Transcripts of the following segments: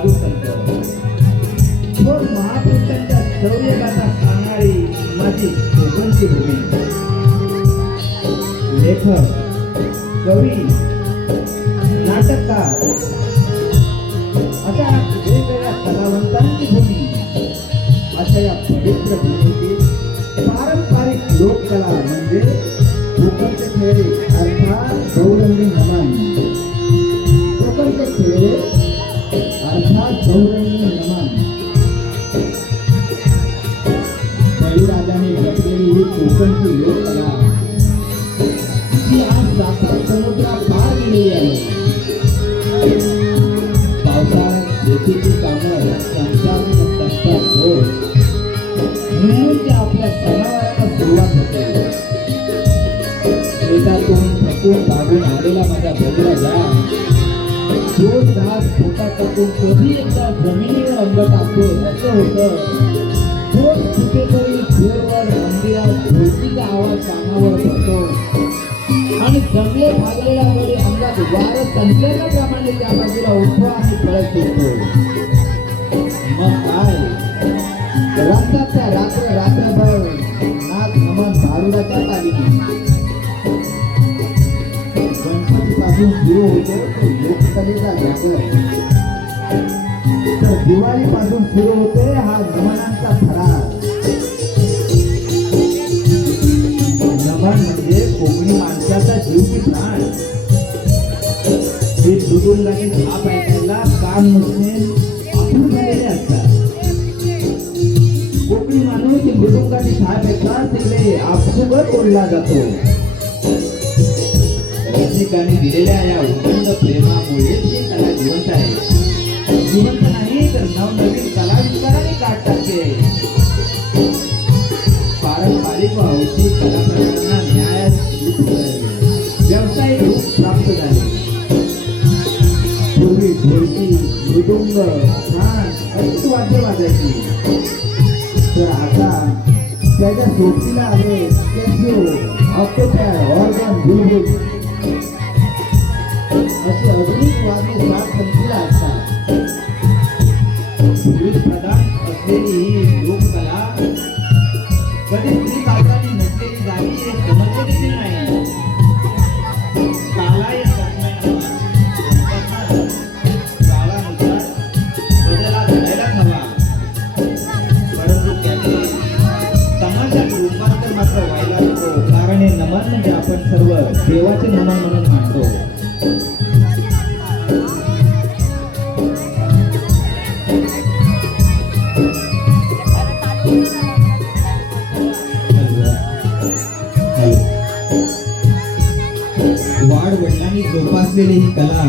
साधू संत थोर महापुरुषांच्या शौर्यगाथा सांगणारी माझी कोकणची भूमी. लेखक, कवी, नाटककार अशा वेगवेगळ्या कलावंतांची भूमी. अशा या पवित्र भूमीतील पारंपरिक लोककला म्हणजे कोकणचे खेळ अर्थात गौरंगी नमन. कोकणचे खेळ अर्थात गौरंगी नमन. बळीराजाने घडलेली ही कोकणची लोककला जी आज सात समुद्रात पार गेलेली आहे. पावसाळ्यात शेतीची कामं संसारिक असतात म्हणून आपल्या सणावाराला सुरुवात होते. शेतातून थकून भागून आलेला माझा बळीराजा रोज घास पोटात टाकून कधी एकदा जमिनीवर अंग टाकतो असं होतं. रोज कुठेतरी दूरवर मंदिरात ढोलकीचा आवाज कानावर पडतो आणि जमले भागलेला गडी अंगात वारं संचलनाप्रमाणे त्या बाजूला उठवा आणि पळत येतो. मग काय रात्राच्या रात्रभर नाथ नमन भारुडाच्या ताली. गणपतीपासून सुरू होतो तो लोककलेचा जागर, तर दिवाळीपासून सुरू होते हा नमनांचा थरार. नमन म्हणजे कोकणी माणसाचा जीव की प्राण. हे दुदुंगाने थाप ऐकायला कान नुसते आतून झालेले असतात. कोकणी माणूस मृदुंगाची थाप ऐकतात तिकडे आपसुकच ओढला जातो. रसिकांनी दिलेल्या या उदंड प्रेमामुळे ही कला जिवंत आहे. जिवंत नाही तर नवनवीन कलाविष्काराने काट टाकते. पारंपरिक व हौशी कला प्रकारांना न्याय व्यावसायिक रूप प्राप्त झाले. पूर्वी ढोलकी, मृदुंग, तान अशीच वाद्य वाजायची, तर आता त्याच्या सोबतीला आले कॅसिओ, ऑक्टोपॅड, ऑर्गन, बुलबुल अशी आधुनिक वाद्ये स्वाद संपलेला असतात. पुरुष प्रधान असलेली ही लोककला कधी स्त्री पात्रांनी नटलेली जावी हे समजले देखील नाही. काळानुसार बदला घडायलाच हवा, परंतु त्याचे समाजात रूपांतर मात्र व्हायला नको. कारण हे नमन म्हणजे आपण सर्व देवाचे नमन म्हणून मानतो. वाढ वडिलांनी जोपासलेली ही कला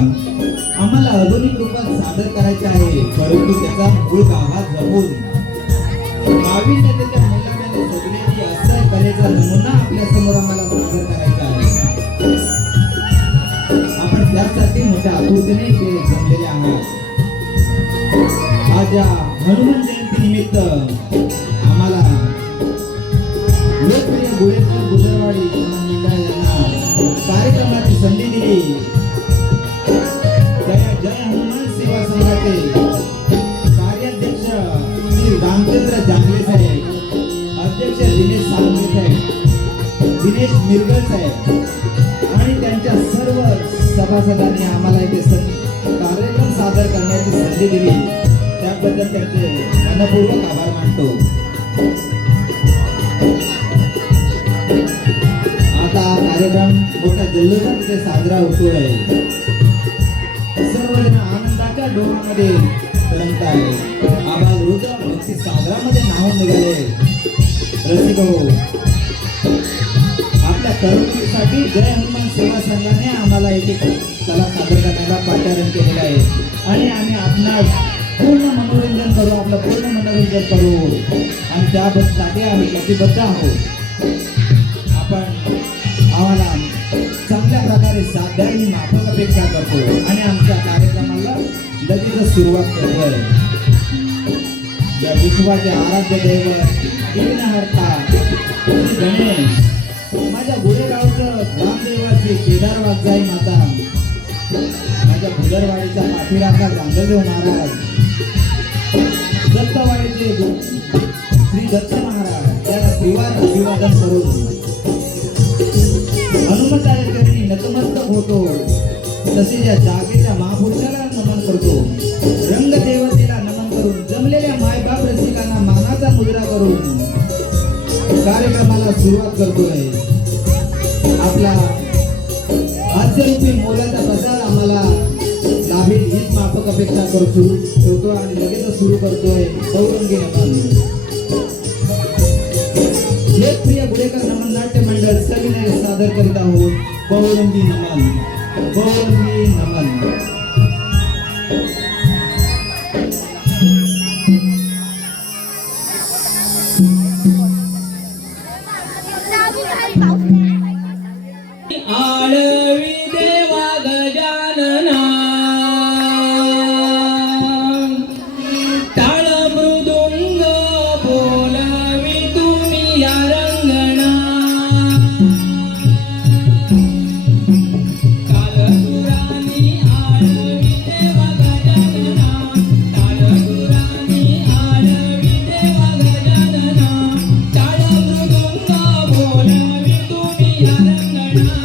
आम्हाला आधुनिक रूपात सादर करायची आहे, परंतु त्याचा मूळ गाभा जपून नाविन्यतेच्या मूल्याने जगलेली असा कलेचा नमुना आपल्या समोर आम्हाला सादर करायचा आहे. आपण त्यासाठी मोठ्या आतुरतेने जमलेले आहात. आज या हनुमान जयंती निमित्त आम्हाला लोकप्रिय गुळेकर गुजरवाडी मंडळ यांना कार्यक्रमाची संधी दिली. जय हनुमान सेवा संघाचे कार्याध्यक्ष श्री रामचंद्र जांगले साहेब, अध्यक्ष दिनेश सावंगे साहेब, दिनेश मिरगल साहेब आणि त्यांच्या सर्व सभासदांनी आम्हाला इथे कार्यक्रम सादर करण्याची संधी दिली. त्याबद्दल त्यांचे मनपूर्वक आभार मानतो. आता कार्यक्रम मोठ्या जल्लोषात इथे साजरा होतोय. सर्वजण आनंदाच्या डोहामध्ये रंगत आहे. आभाळ रुद्र भक्ती सागरामध्ये नाहून निघाले. रसिक हो, आपल्या करमणुकीसाठी जय हनुमान सेवा संघाने आम्हाला इथे कला सादर करण्याला पाचारण केलेलं आहे आणि आम्ही आपणास पूर्ण मनोरंजन करू, आपलं पूर्ण मनोरंजन करू आणि त्यासाठी आम्ही कटिबद्ध आहोत. आपण आम्हाला चांगल्या प्रकारे साथ द्यायला माफक अपेक्षा करतो आणि आमच्या कार्यक्रमाला लगेच सुरुवात करतोय. या विश्वाचे आराध्य दैवत विघ्नहर्ता गणेश, माझ्या गुढेगावचं ग्रामदेवाचे केदार वाघजाई माता, माझ्या भुदरवाडीचा पाठीराखा गांधर्व महाराज, दत्तवाडीचे श्री दत्त महाराज त्याला त्रिवार अभिवादन करून हनुमंताच्या चरणी नतमस्तक होतो. तसेच या जागेच्या महापुरुषाला नमन करतो. रंगदेवतेला नमन करून जमलेल्या मायबाप रसिकांना मानाचा मुद्रा करून कार्यक्रमाला सुरुवात करतोय. आपला हास्यरूपी मोलाचा प्रसार आम्हाला लाभेल हीच माफक अपेक्षा करतो ठेवतो आणि लगेच सुरू करतोय. चौरंगी नमन लोकप्रिय गुडेकर नमन नाट्य मंडळ सविनय सादर करीत आहोत. चौरंगी नमन, चौरंगी नमन. आळवी देवा गजानना टाळ मृदुंग बोलावी तुम्ही या रंगणा कालसुरानी आळवी देवा गजानना कालसुरानी आळवी देवा गजानना टाळ मृदुंग बोलावी तुम्ही या रंगणा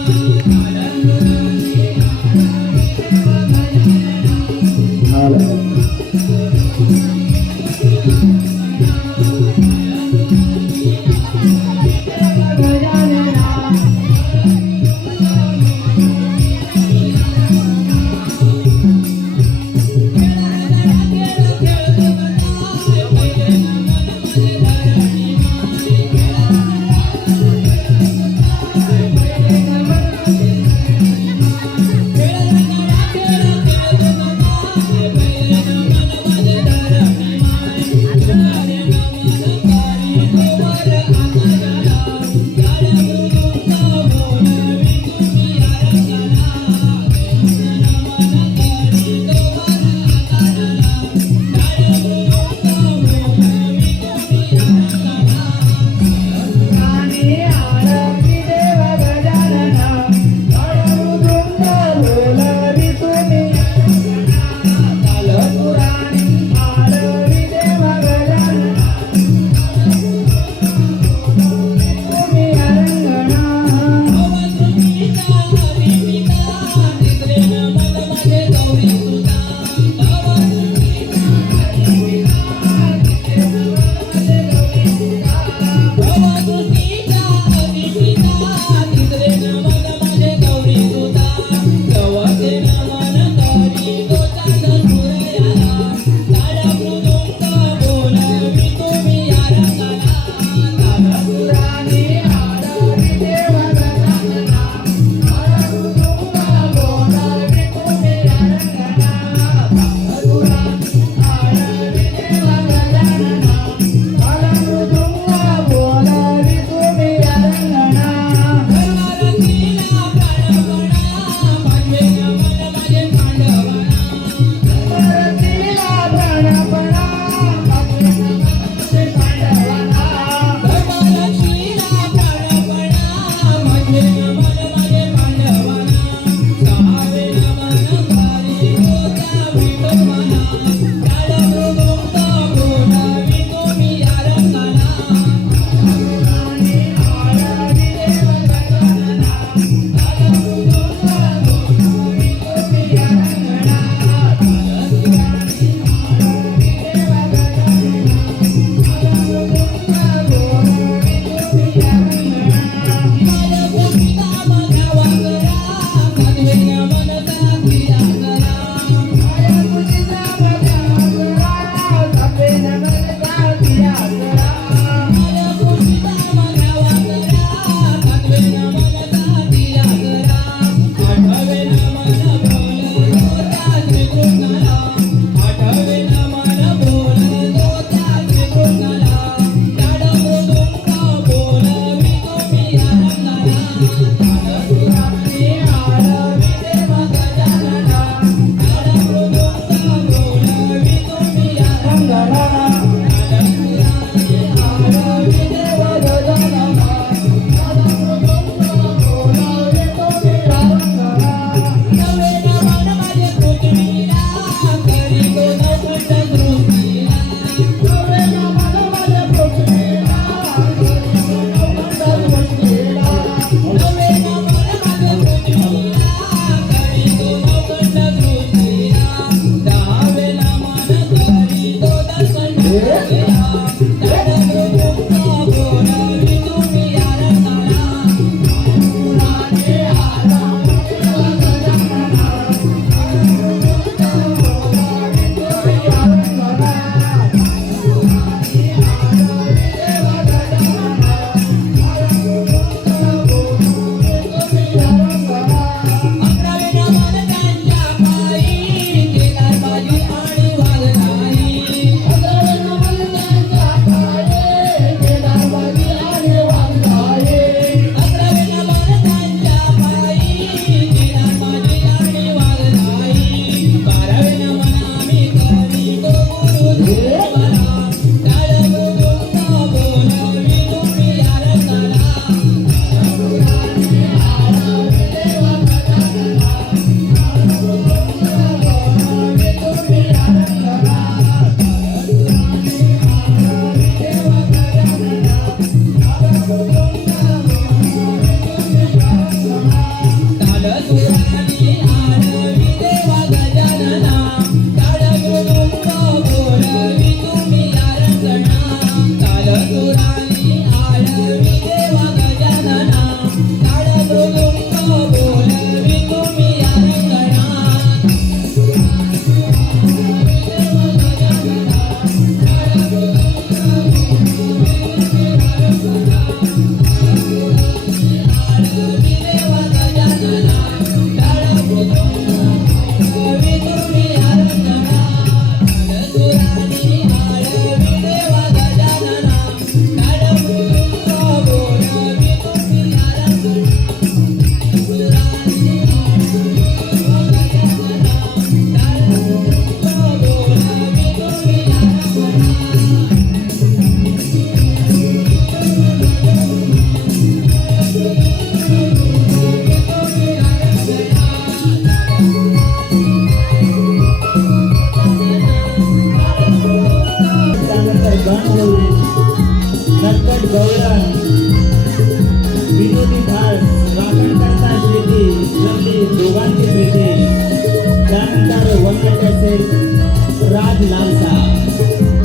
माझी लालसा.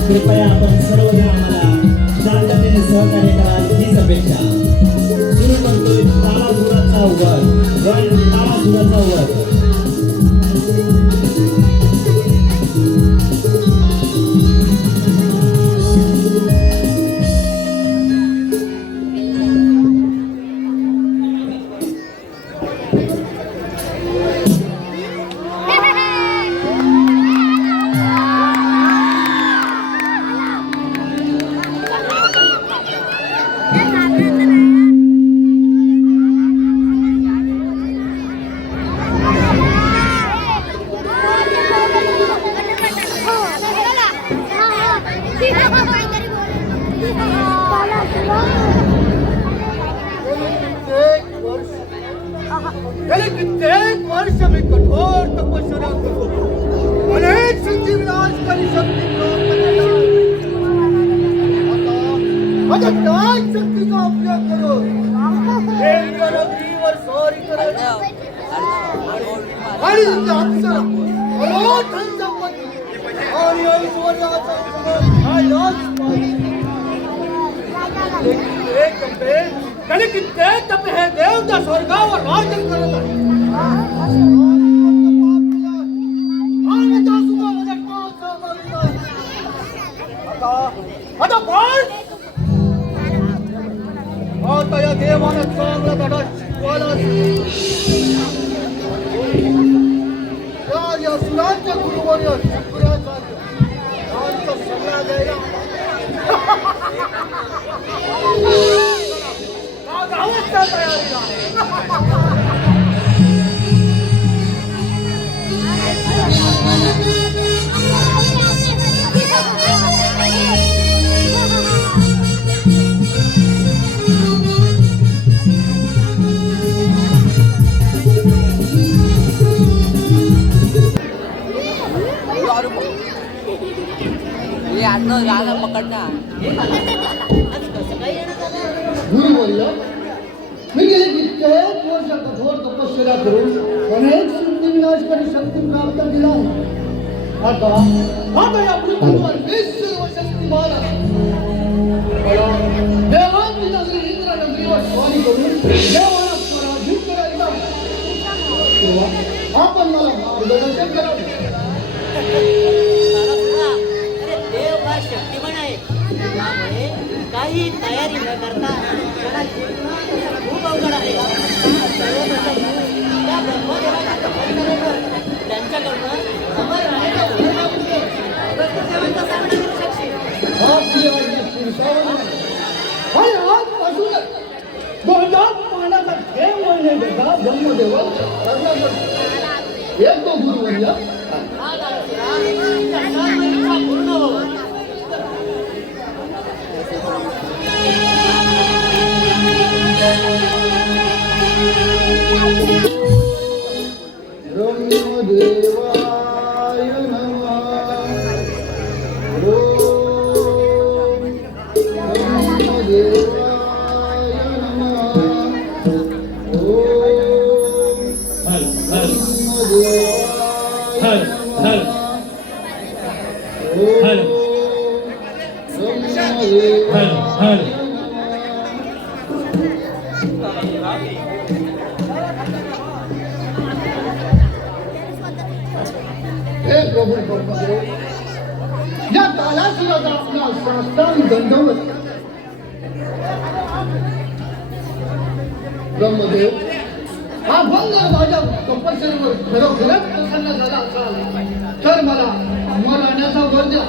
कृपया आपण सर्वजण आम्हाला शांततेने सहकार्य कराल हीच अपेक्षा. सुरू करतोय तालासुराचा वर, तालासुराचा वर. गेले कित्येक वर्ष मी कठोर तपश्चर्या करू अनेक सिद्धी विनाशकारी शक्ती प्राप्त केल्या. आता काय शक्तीचा उपयोग करू नगरीवर स्वारी करत आणि अक्षर अलोट संपत्ती आणि ऐश्वर्याचा गेले कित्येक टप्पे हे देव त्या स्वर्गावर राज्य करत आहे. आता पण आता या देवानं चांगला धडा शिकवायला या सुरांच्या गुरुवर या शुक्राचा यांचा सल्ला द्यायला गावाच्या तयारीला पकडना गुरु बोललो मी गेले कित्येक वर्ष कठोर तपश्चर्या करून अनेक सिद्धी विनाशकारी शक्ती प्राप्त केला. आता या पृथ्वीवर मी सर्व शक्तिमान आहे. देवांची नगरी इंद्र नगरीवर स्वारी करून देवाला पराजित करायचा. तेव्हा आपण मला मार्गदर्शन करावे. देव हा शक्तिमान आहे. त्यामुळे काही तयारी न करता त्याला जिंकणं खूप अवघड आहे. सर्वप्रथम त्या ब्रह्मदेवाच्या तपश्चर्येवर त्यांच्याकडनं अमर राहण्याचा वर मागून घे. ब्रह्मदेवांचा सामना करू शकशील. आणि आजपासूनच गोदात पाण्याचा थेंब वळणे देता ब्रह्मदेवाच्या एक तो गुरु म्हणला हा दानशूरा, तुझ्या सर्व इच्छा पूर्ण होवोत. ब्रह्मदेवाय नमः. ओम ब्रह्मदेवाय नमः. ओम ब्रह्मदेवाय नमः. ओम ब्रह्मदेवाय हे प्रभू ब्रह्मदेव, या तालासुराचा आपला साष्टांग दंडवत. ब्रह्मदेव, हा भंग माझ्या तपश्चर्येवर खरोखरच प्रसन्न झाला असाल तर मला अमर राहण्याचा वर द्या.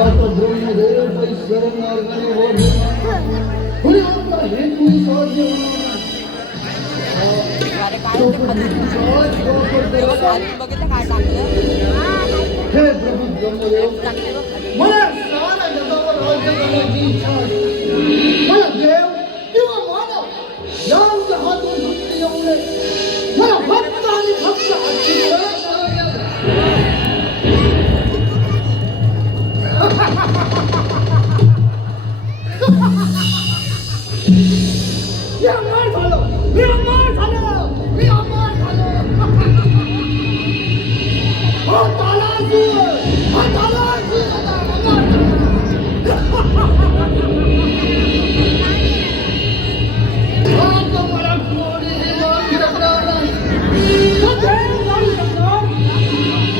आता ब्रह्मदेव काही शरण मार्गाने वर कुणी आपला हेतू साध्य हे प्रभू ब्रह्मदेव, मला सारा जगावर राज्य करण्याची इच्छा आहे. मला देव किंवा मानव यांच्या हातून मुक्ती येऊ नये. मला फक्त आणि फक्त आशीर्वाद मी अमर झालो, मी अमर झालो, मी अमर झालो. हो तालासुर, हो तालासुर आता अमर झाला. आता मला कोणीही मारू शकणार नाही. तो देव मारू शकणार,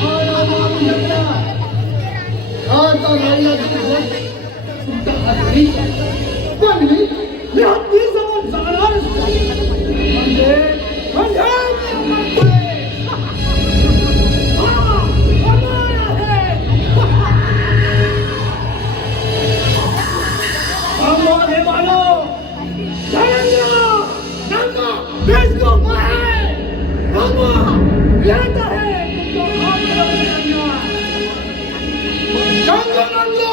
मला मारू शकणार. आता राहिला तुमचा हत्ती. पण मी हत्ती समोर जाणारच नाही. म्हणजे मी अमर आहे. हा, अमर आहे. अमर हे मानव. जाएंगे, नंगा, किसको मारे? अमर येत आहे तुमचा हात धरून. गंगा नंगा.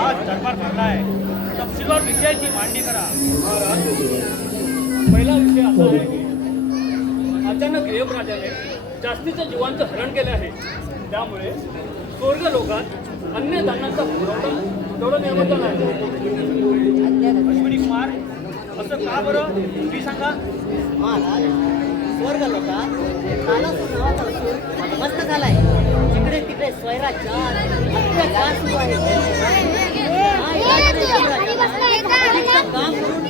आज दरबार भरलाय. तपशीलवार विषयाची मांडणी करा. पहिला विषय असा आहे की अचानक देवराजाने जास्तीच्या जीवांचं हरण केलं आहे. त्यामुळे स्वर्ग लोकात अन्य धान्याचा पुरवठा निर्बंधन आहे. अश्विनी कुमार, असं का बरं तुम्ही सांगा. महाराज, स्वर्ग लोकात तालासुर नावाचा असुर मस्त झालाय. जिकडे तिकडे स्वैराचार अत्याचार सुरू आहे. हा इलाकाने देवराजाला अधिकचं काम करून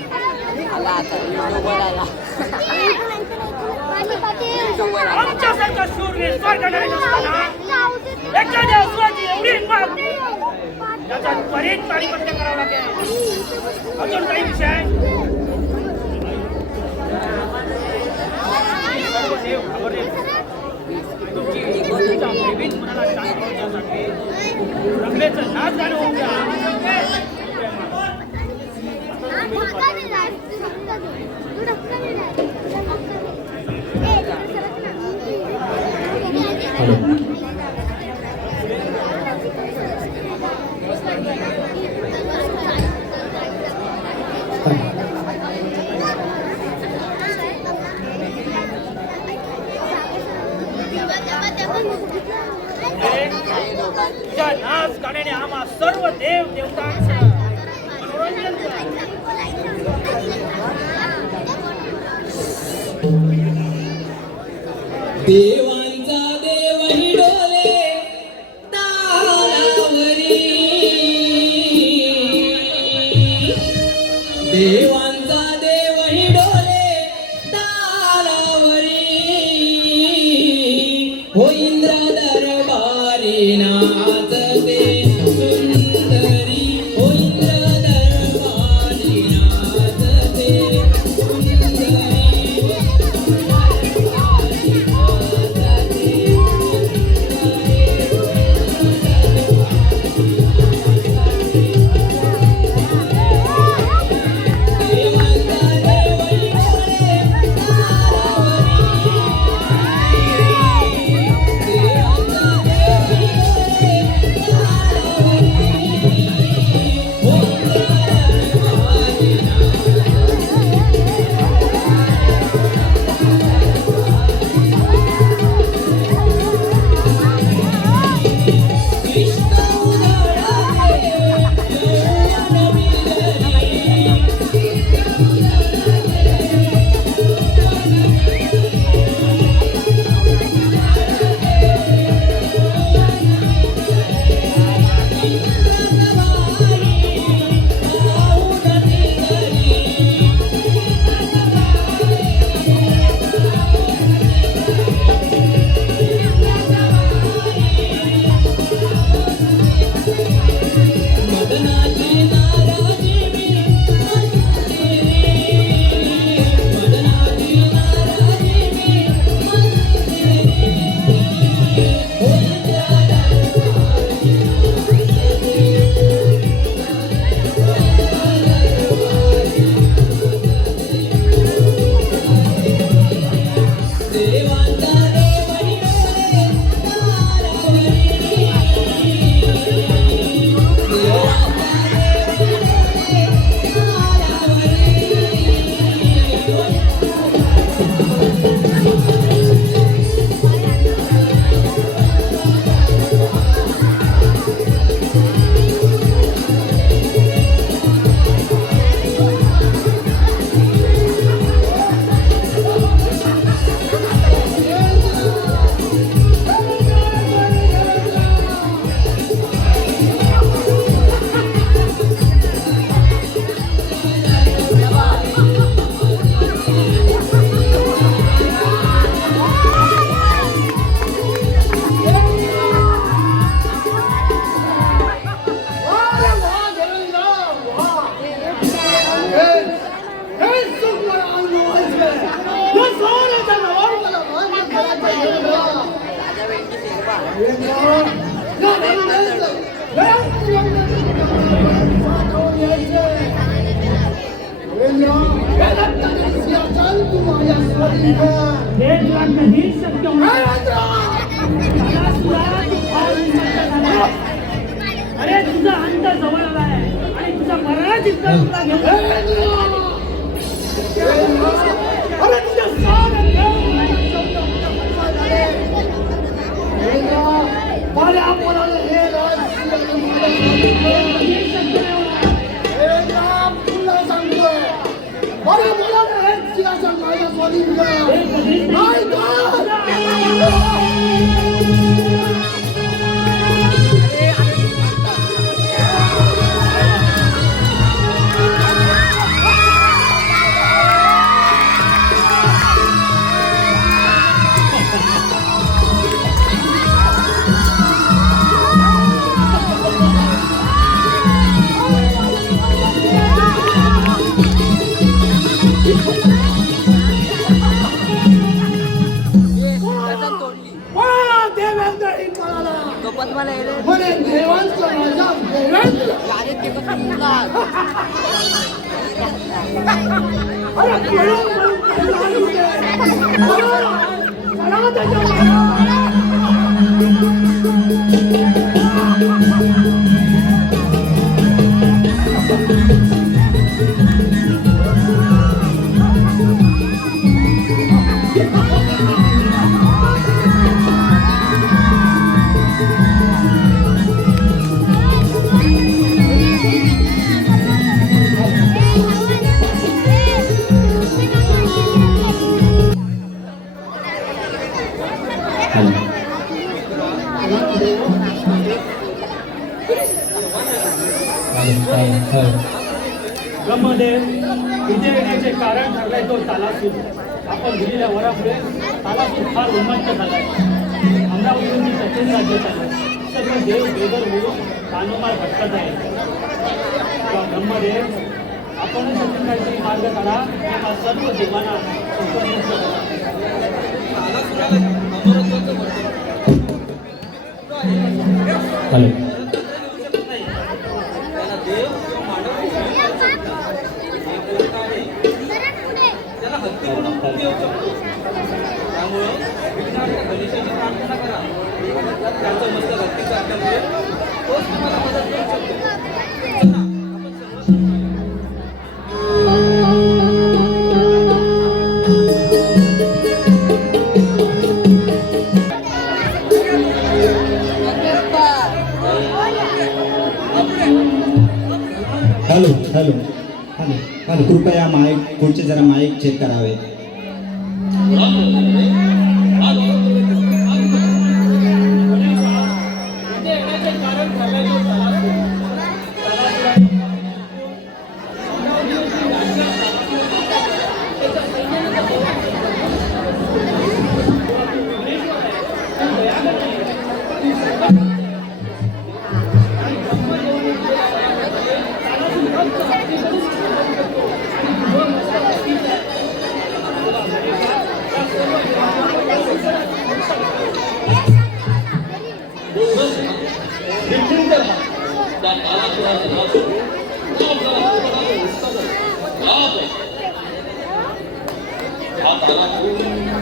आमच्यासारखा शूर स्वर्गाला नसताना एखाद्या असुराची एवढी हिंमत, त्याचा त्वरित पाणीपट्ट करावं लागेल. अजून काही विषय सर्व देव घाबरले. तुमच्या प्रेमित मनाला शांत करण्यासाठी रंगेचं नाच गाणं होऊन द्या. तुझ्या नाच गाण्याने आम्हा सर्व देव देवतांचं मनोरंजन करा. देवांचा देव हिडोले तालावरी. देवांचा देव हिडोले तालावरी. हो इंद्र दरबारी नाचते सुंदरी. हो इंद्र दरबारी नाचते सुंदरी. हे तुला कधीच शक्य होणार नाही. अरे तुझा अंत जवळ आलाय आणि तुझा मरणा चित्त तुला घेऊन ब्रह्मदेव इथे येण्याचे कारण ठरलंय तो तालासूर. आपण दिलेल्या वरापुढे तालासूर फार उन्मत्त झालाय. अमरावतीवरून जी सचिन राज्य चाललंय सगळे देव बेगर मिळून कानोमाळ भटकत आहे. ब्रह्मदेव आपण सचिन काहीतरी मार्ग काढा किंवा सर्व देवांना संतुष्ट करा. हॅलो हॅलो हॅलो हॅलो कृपया माईक पुढचे जरा माईक चेक करावे.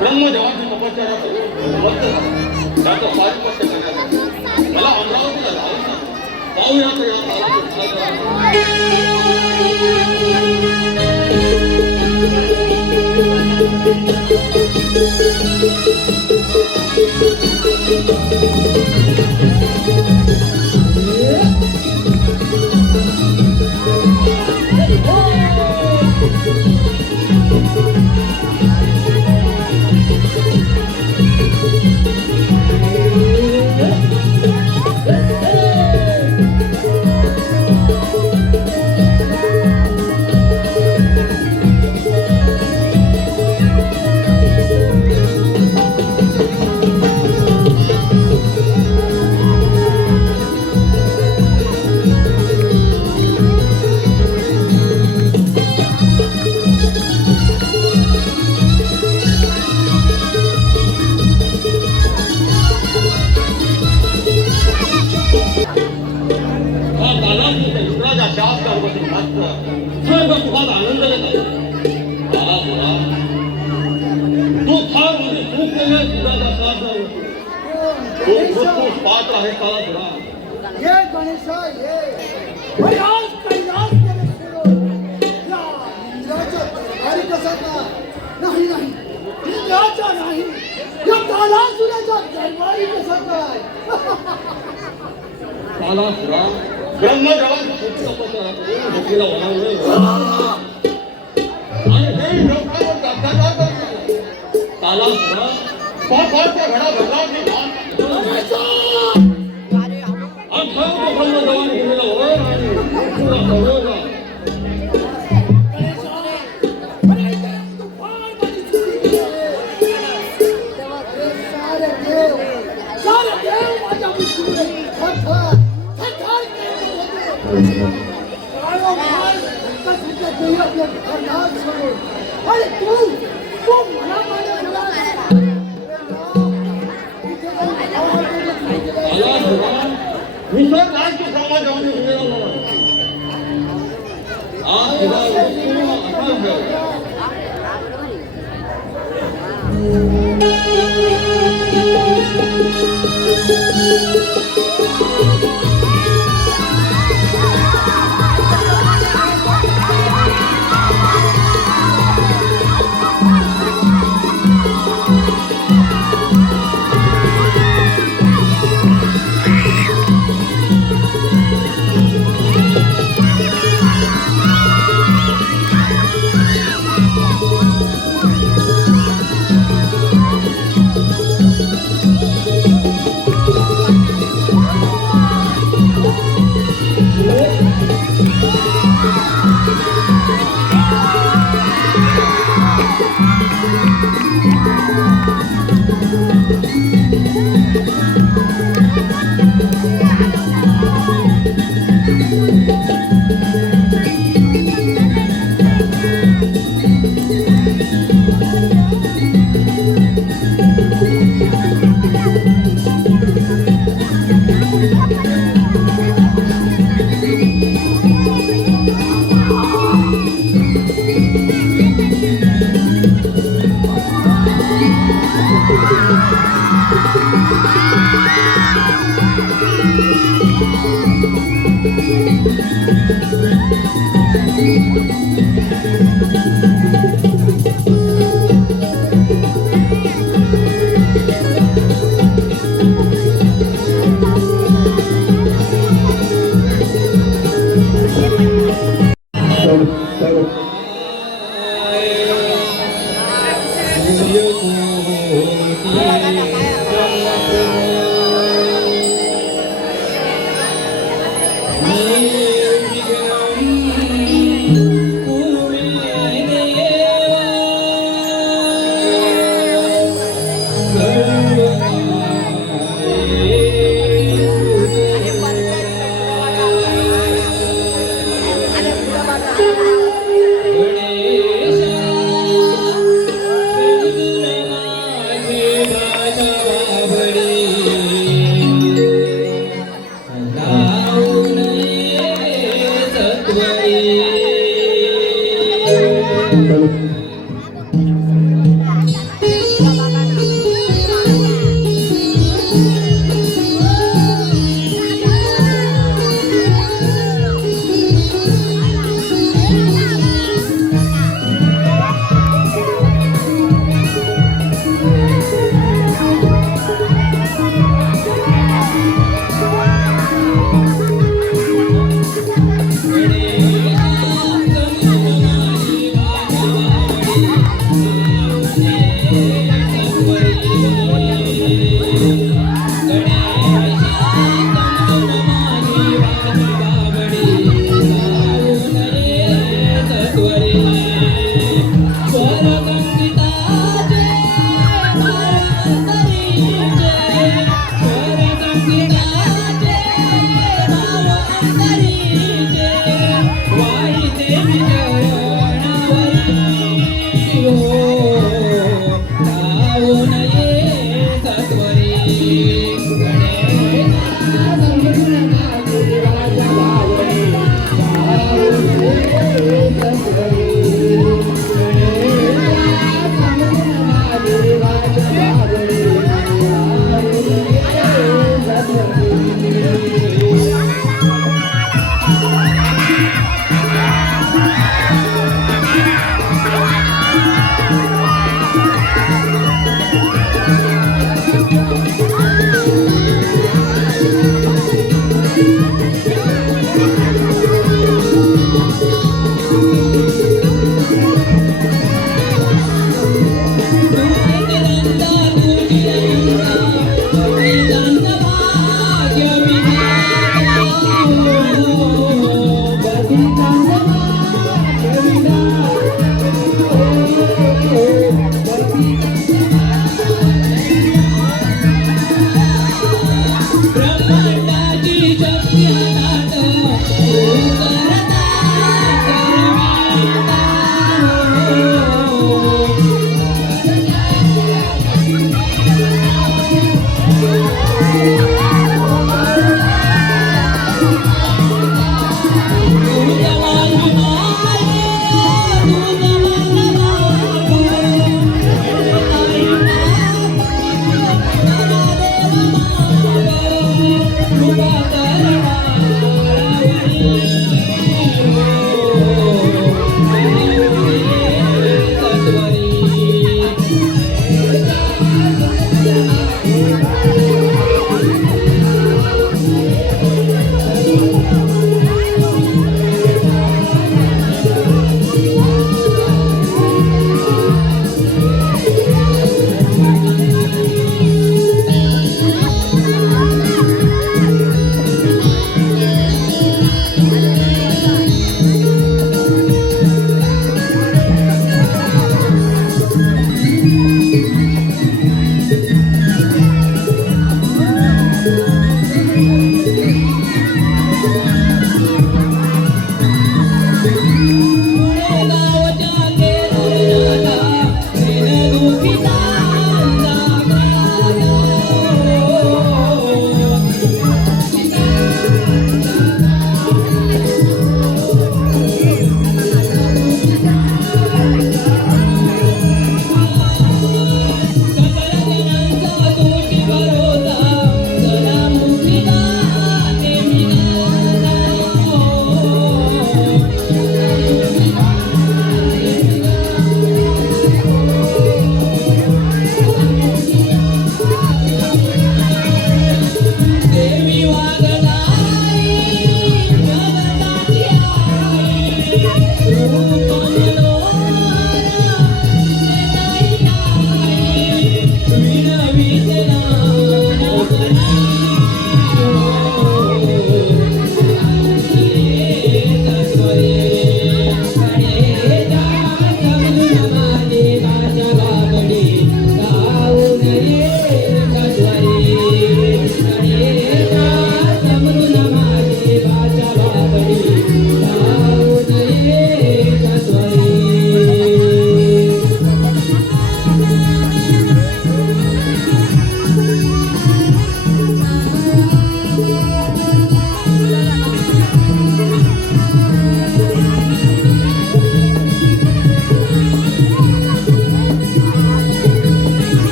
ब्रह्मदेवाची तपश्चर्या त्याचं पाच मला अमरावतीला जायचं पाहूया तर मृत्यूस पात्र आहे काळासुरा. ये गणेशा ये अरे आज कैलास मध्ये सोडून या इंद्राच्या दरबारी कसा काय नाही नाही इंद्राच्या नाही या कालासुराच्या दरबारी कसा काय काळासुरा ब्रह्मदेवाची खूप तपस्या करून भक्तीला वळवलं आणि हे लोकांवर अत्याचार करतो. काळासुरा पापाच्या घडा भगवानची मान अख्खा ब्रह्मदेवाने केलेला वळ आणि मृत्यूला वळवला. सारे देव माझ्या मृत्यूने थरथर थरथर कापत होते. काळोखाल धक्कासुद्धा देवी आपल्या घरदार सोडून अरे तू मला माझ्या घरात इथे काळासुरा निसर्ग राज्य समाजामध्ये केलेला वळ आज तुला मृत्यूला असा मिळाला.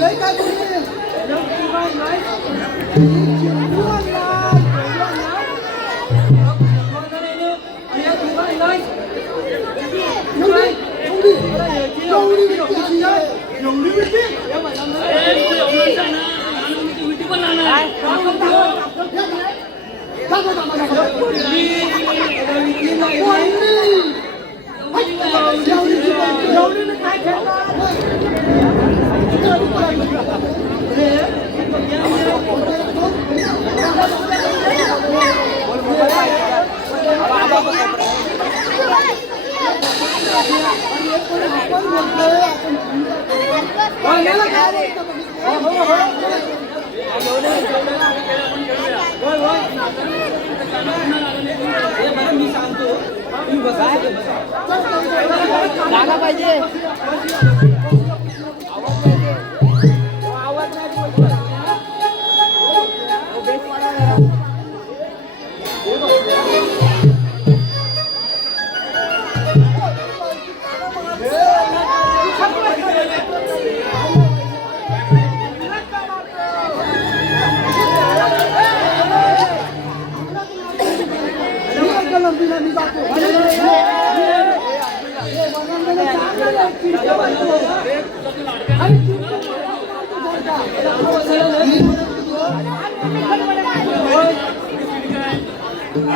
लय काय बोलले? मी सांगतो तुम्ही बसा जागा पाहिजे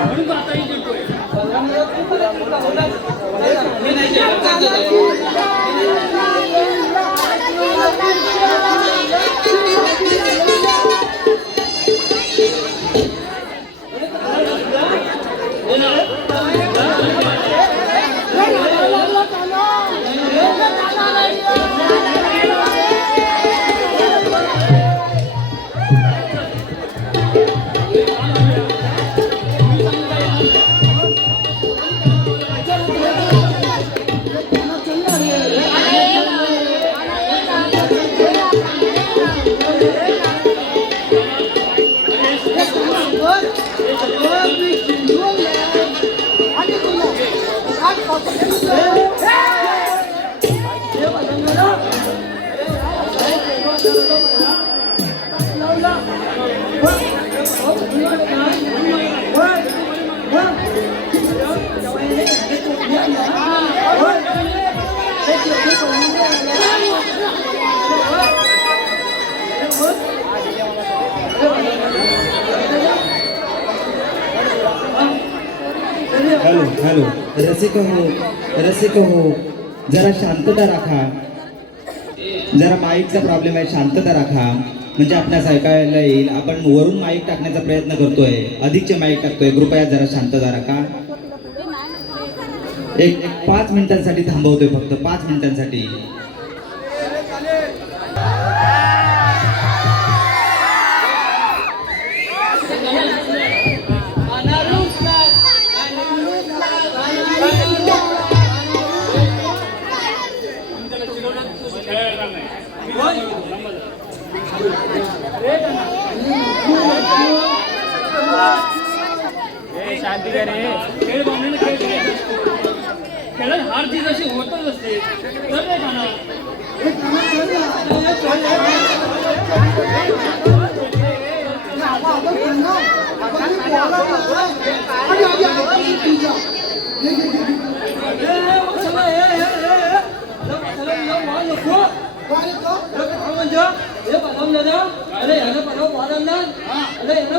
म्हणून आता ही जिंकतोय. हॅलो हॅलो रसिक हो जरा शांतता राखा. जरा माईकचा प्रॉब्लेम आहे, शांतता राखा म्हणजे आपल्यास ऐकायला येईल. आपण वरून माईक टाकण्याचा प्रयत्न करतोय, अधिकचे माईक टाकतोय. कृपया जरा शांतता राखा. एक 5 मिनिटांसाठी थांबवतोय, फक्त 5 मिनिटांसाठी. शांती करे खेळ भावनेने खेळ खेळायचा. खेळात हार जीत अशी होतच असते. तर नाही का ना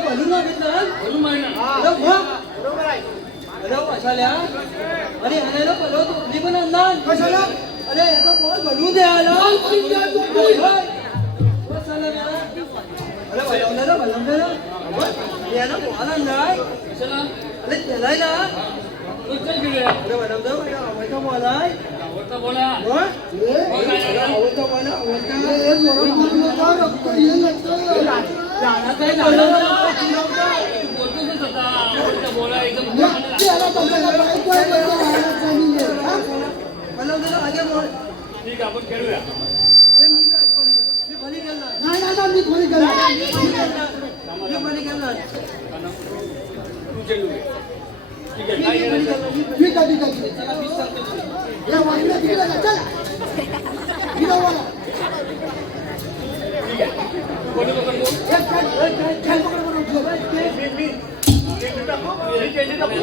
बोलून मारणार. कशाला चल खेळूया. आवडता बोला. बोलतोच आता. आवडता बोला एकदम ठीक आहे, आपण खेळूया. तू चेंडू घे. ठीक आहे काय करायचं ठीक आहे ठीक आहे चला मीच सांगतो हे वाटलं तिकडे जा चला इथं बोला ठीक आहे कोणी पकडतो खेळ पकड पकड मी केजी टाकू मी केजी टाकू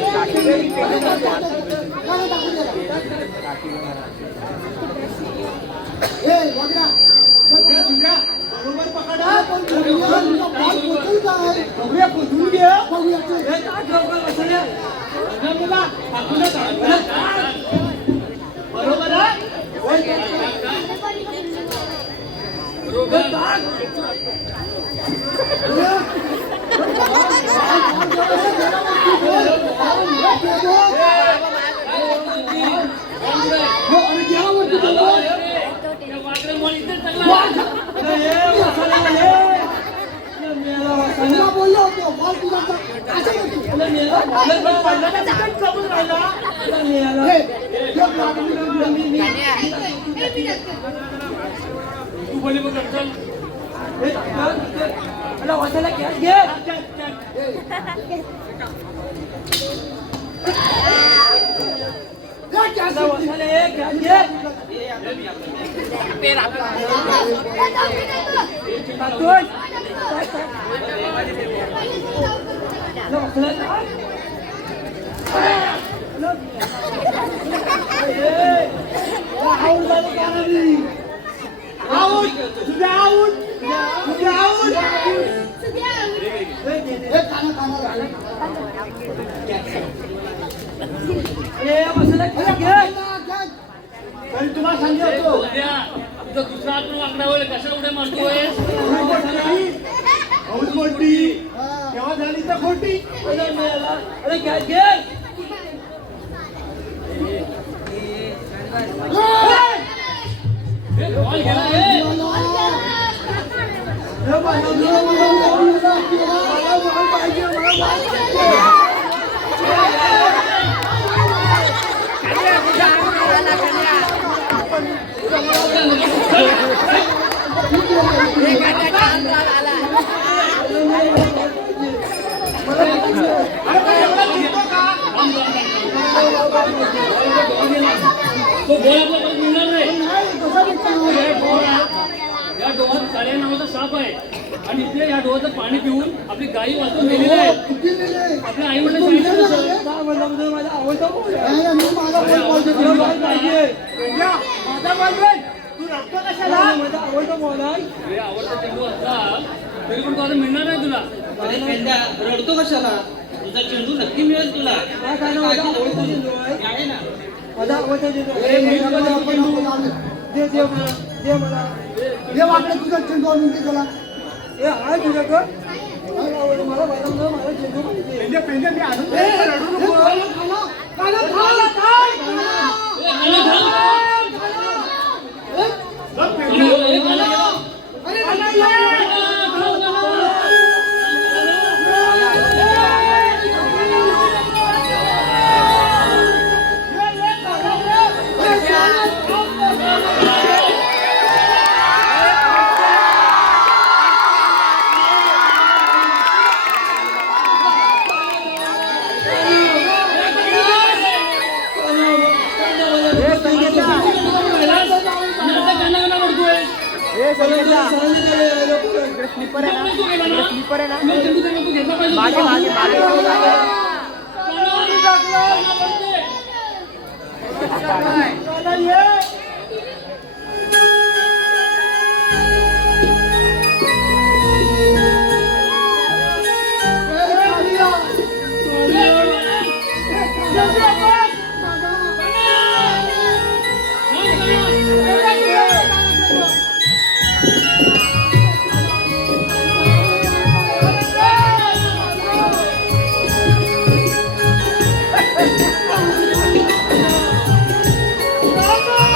बरोबर पकडा पण बॉल पोचल काय बघूया पोचून घे बघूया बरोबर बोललो होतो बॉल तुझा तू बोली बघ चल तुम्हाला सांगितलं उद्या तुझा दुसरा हात वाकडा होईल कशा उड्या मारतोय मोठी केव्हा झाली तर खोटी अरे घ्या घे बॉल गेला रे तो बॉल आपला परत मिळणार नाही या डोहात काळ्या नावाचा साप आहे आणि इथे या डोहाचं पाणी पिऊन आपली गायी वाचून गेलेली आहे आपल्या आई वडील सांगितलं माझा आवडता तू रडतो कशाला माझा आवडता बॉल आहे आवडता चेंडू असला तरी पण तो आता मिळणार नाही तुला अरे पेंड्या रडतो कशाला तुझा चेंडू नक्की मिळेल तुला आहे ना माझा आवडता दे मला हे वाकडे तुझा चेंडू आणून दे त्याला हे आहे तुझ्याकडं मला माझा चेंडू पाहिजे मी आणून दे रडू नको स्लीपर आहे ना मागे मागे Come on!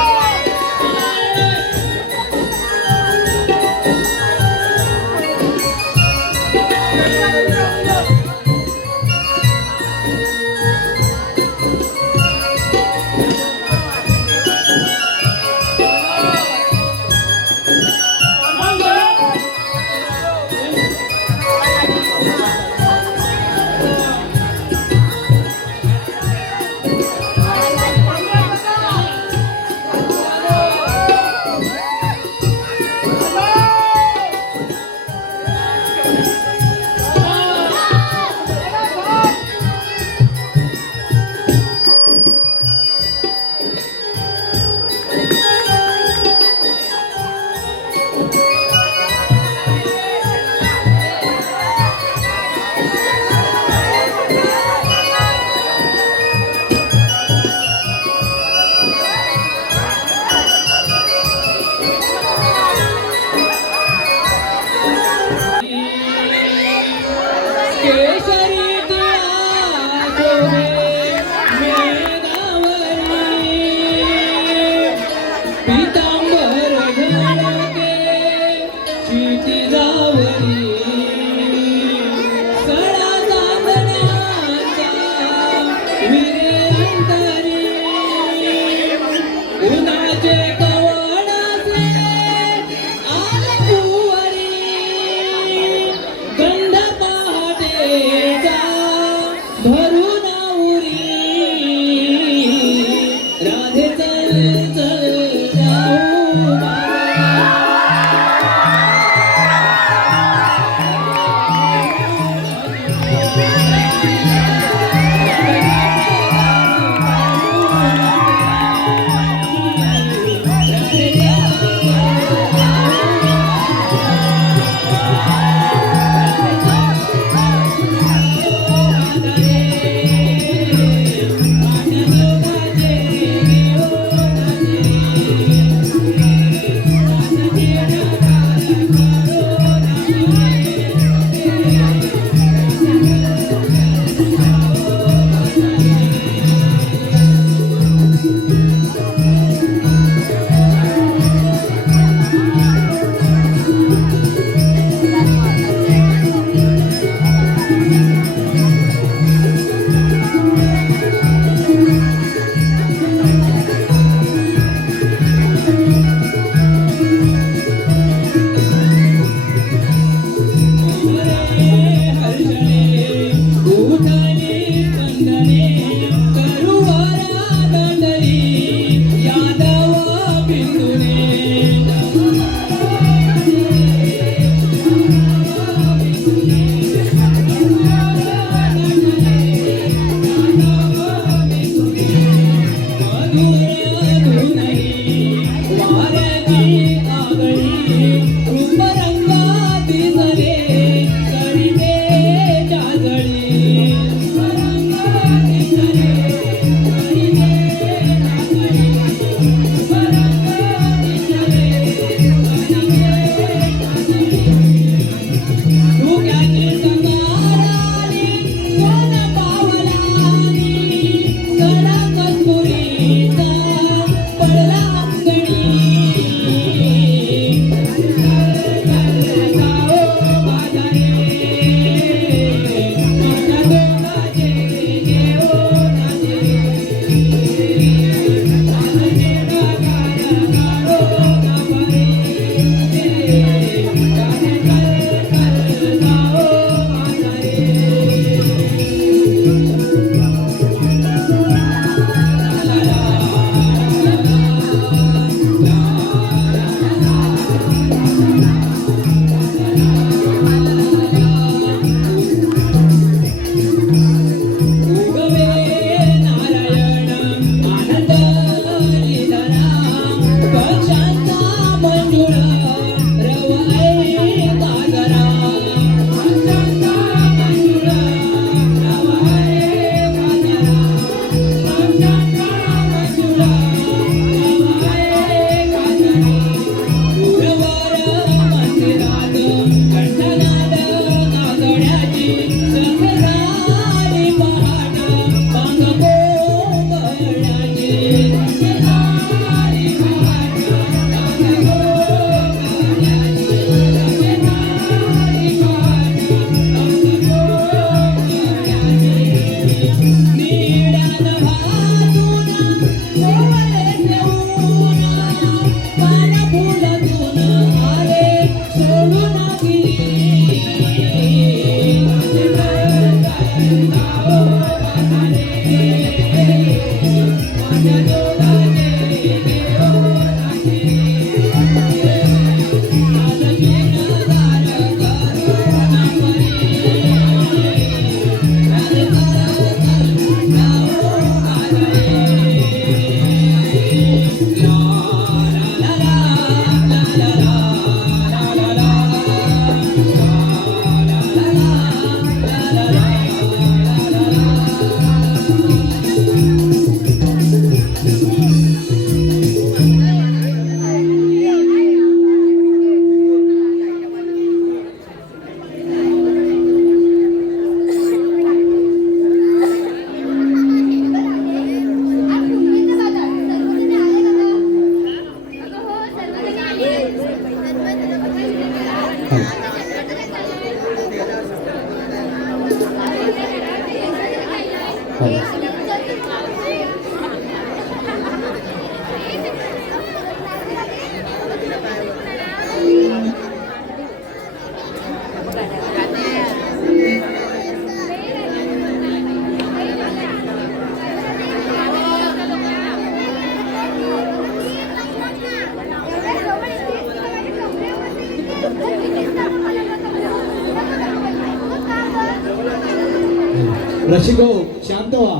रसिको शांत व्हा.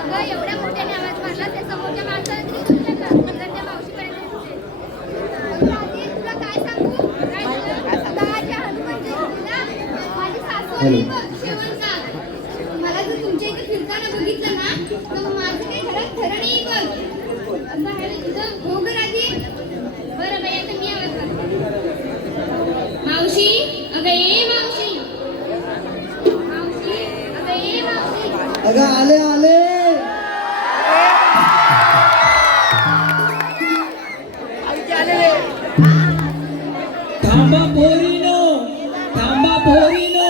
अगं एवढ्या मोठ्याने आवाज मारला त्या समोरच्या माणसाला तरी तुझ्या घरच्या मावशीपर्यंत पोहोचेल. तुला काय सांगू दहाच्या हनुमान जयंतीला माझी सासू आली बघ शेवंता. मला जर तुमच्या इथे फिरताना बघितलं ना तर माझं काही घरात खरं नाही बघ. असं आहे तुझं हो ग राधी. बरं बाई आता मी आवाज मारते. मावशी अगं ये मावशी. मावशी अगं ये मावशी. अगं आले आले. थांबा पोरीनो, थांबा पोरीनो,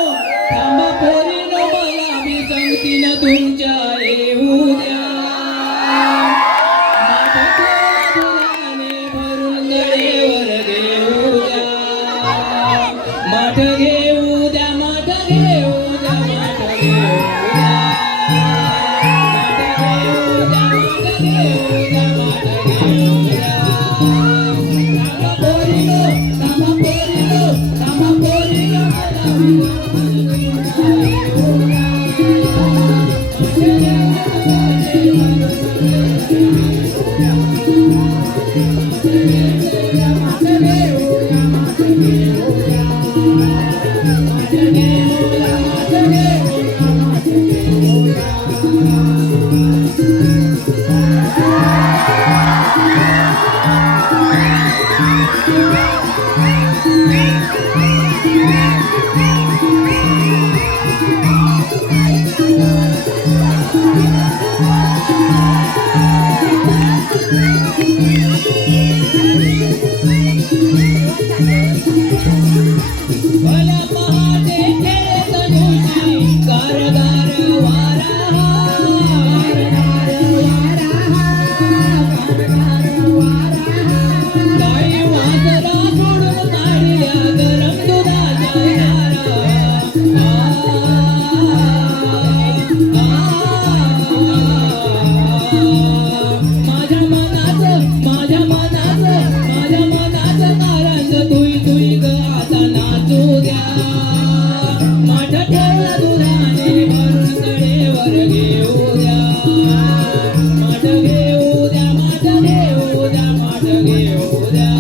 थांबा पोरीनो, मला बी सांगतीन तुमच्या येऊ द्या. माठ घेऊ द्या, माठ घेऊ द्या, माठ घेऊ द्या. माठ घेऊ द्या, माठ घेऊ द्या, माठ घेऊ द्या. थांबा पोरीनो, थांबा पोरीनो, थांबा पोरीनो, भला पहाटे खेळत नुशी, गारगार वारा, गारगार वारा. गाई वासरा सोडून काढल्या गरम दुधाच्या धारा. माझ्या मनाचं, माझ्या मनाचं, माझ्या मनाचं कारंज तुई तुई ग आता नाचू द्या. माझ्या ठेवला दुधाने भरून कडेवर घेऊ द्या. माठ घेऊ द्या, माठ घेऊ द्या, माठ घेऊ द्या.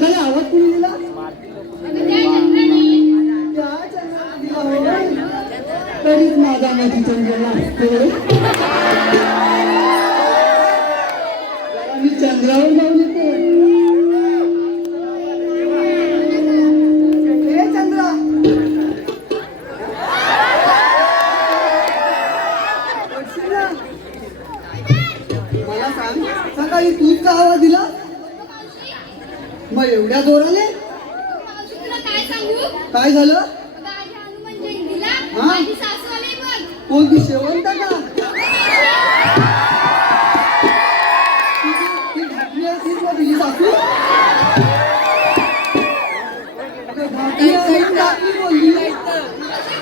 सकाळी आवाज कोणी दिला? अगं त्या चंद्राने. त्या चंद्राला दिला होय. तरीच माझा माझी चंद्राला असतो. जरा मी चंद्रावर जाऊन येतो. हे चंद्रा, उठशील ना? मला सांग, सकाळी तूच का आवाज दिला? मग एवढ्या जोराने मावशी तुला काय सांगू? काय झालं? अगं आज हनुमान जयंतीला हा? माझी सासू आली बघ. कोणती शेवंत का? ती ढाकली आहे तीच ना तुझी सासू? अगं ढाकली आहे म्हणून ढाकली बोलली. मावशी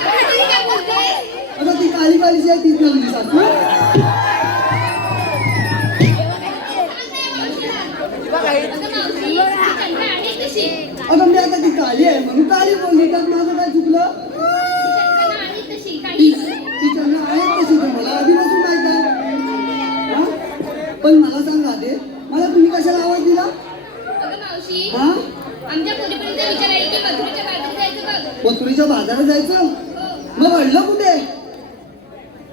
काय बोलतेस? अगं ती काली कालीची आहे तीच ना तुझी सासू? अगं मावशी चंद्र आहे तशी. अगं मी आता ती काली आहे म्हणून काली बोलली. त्यात माझं काय चुकलं? चंद्र आहे तशी ती काही. ती चंद्र आहे तशी तर मला आधीपासून माहित आहे. हा? पण मला सांगा ते मला तुम्ही कशाला आवाज दिला? अगं मावशी हा? आमच्या पोरीपर्यंत विचार आहे की मथुरेच्या बाजारात जायचं बघ. मथुरेच्या बाजारात जायचं? हो. मग अडलं कुठे?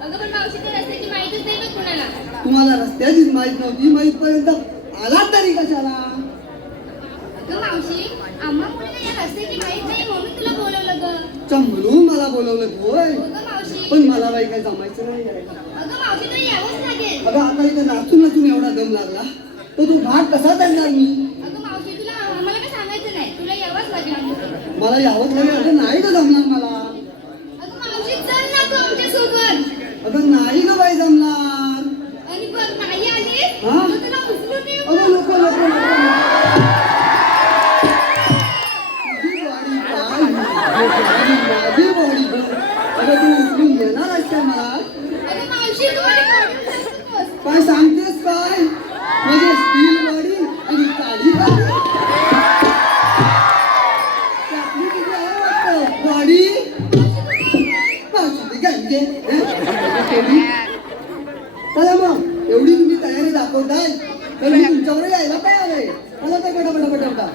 अगं पण मावशी ते रस्त्याची माहितीच नाही बघ कुणाला. तुम्हाला रस्त्याचीच माहित नव्हती. माहित पर्यंत आलात तरी कशाला? अगं मावशी आम्हा मुलीला या रस्त्याची माहित नाही म्हणून तुला बोलवलं ग. म्हणून मला बोलवलं तू होय. हो गं मावशी. पण मला बाई काय जमायचं नाही. अगं मावशी तुला यावंच लागेल. अगं आता इथे नाचून नाचून एवढा दम लागला तर तू भाग कसा करणार मी? अगं मावशी तुला आम्हाला काय सांगायचं नाही, तुला यावंच लागेल आमच्याकडे. मला यावंच लागेल. अगं नाही का जमणार मला? अगं मावशी चल ना तू आमच्या सोबत. अगं नाही ग बाई जमणार. आणि बघ नाही आली हा? तर तुला उचलून येऊ. अगं नको नको नको. माझी बॉडी अगं तू उचलून येणार आहेस का मला? अगं मावशी तू माझी बॉडी उचलतोस. काय सांगतेस काय? म्हणजे स्टील बॉडी आणि काळी बॉडी त्यातली किती आहे वाटतं बॉडी? मावशी काय म्हणजे चला मग एवढी तुम्ही तयारी दाखवताय तर मी तुमच्यावर यायला तयार आहे. मला काय पटापटा.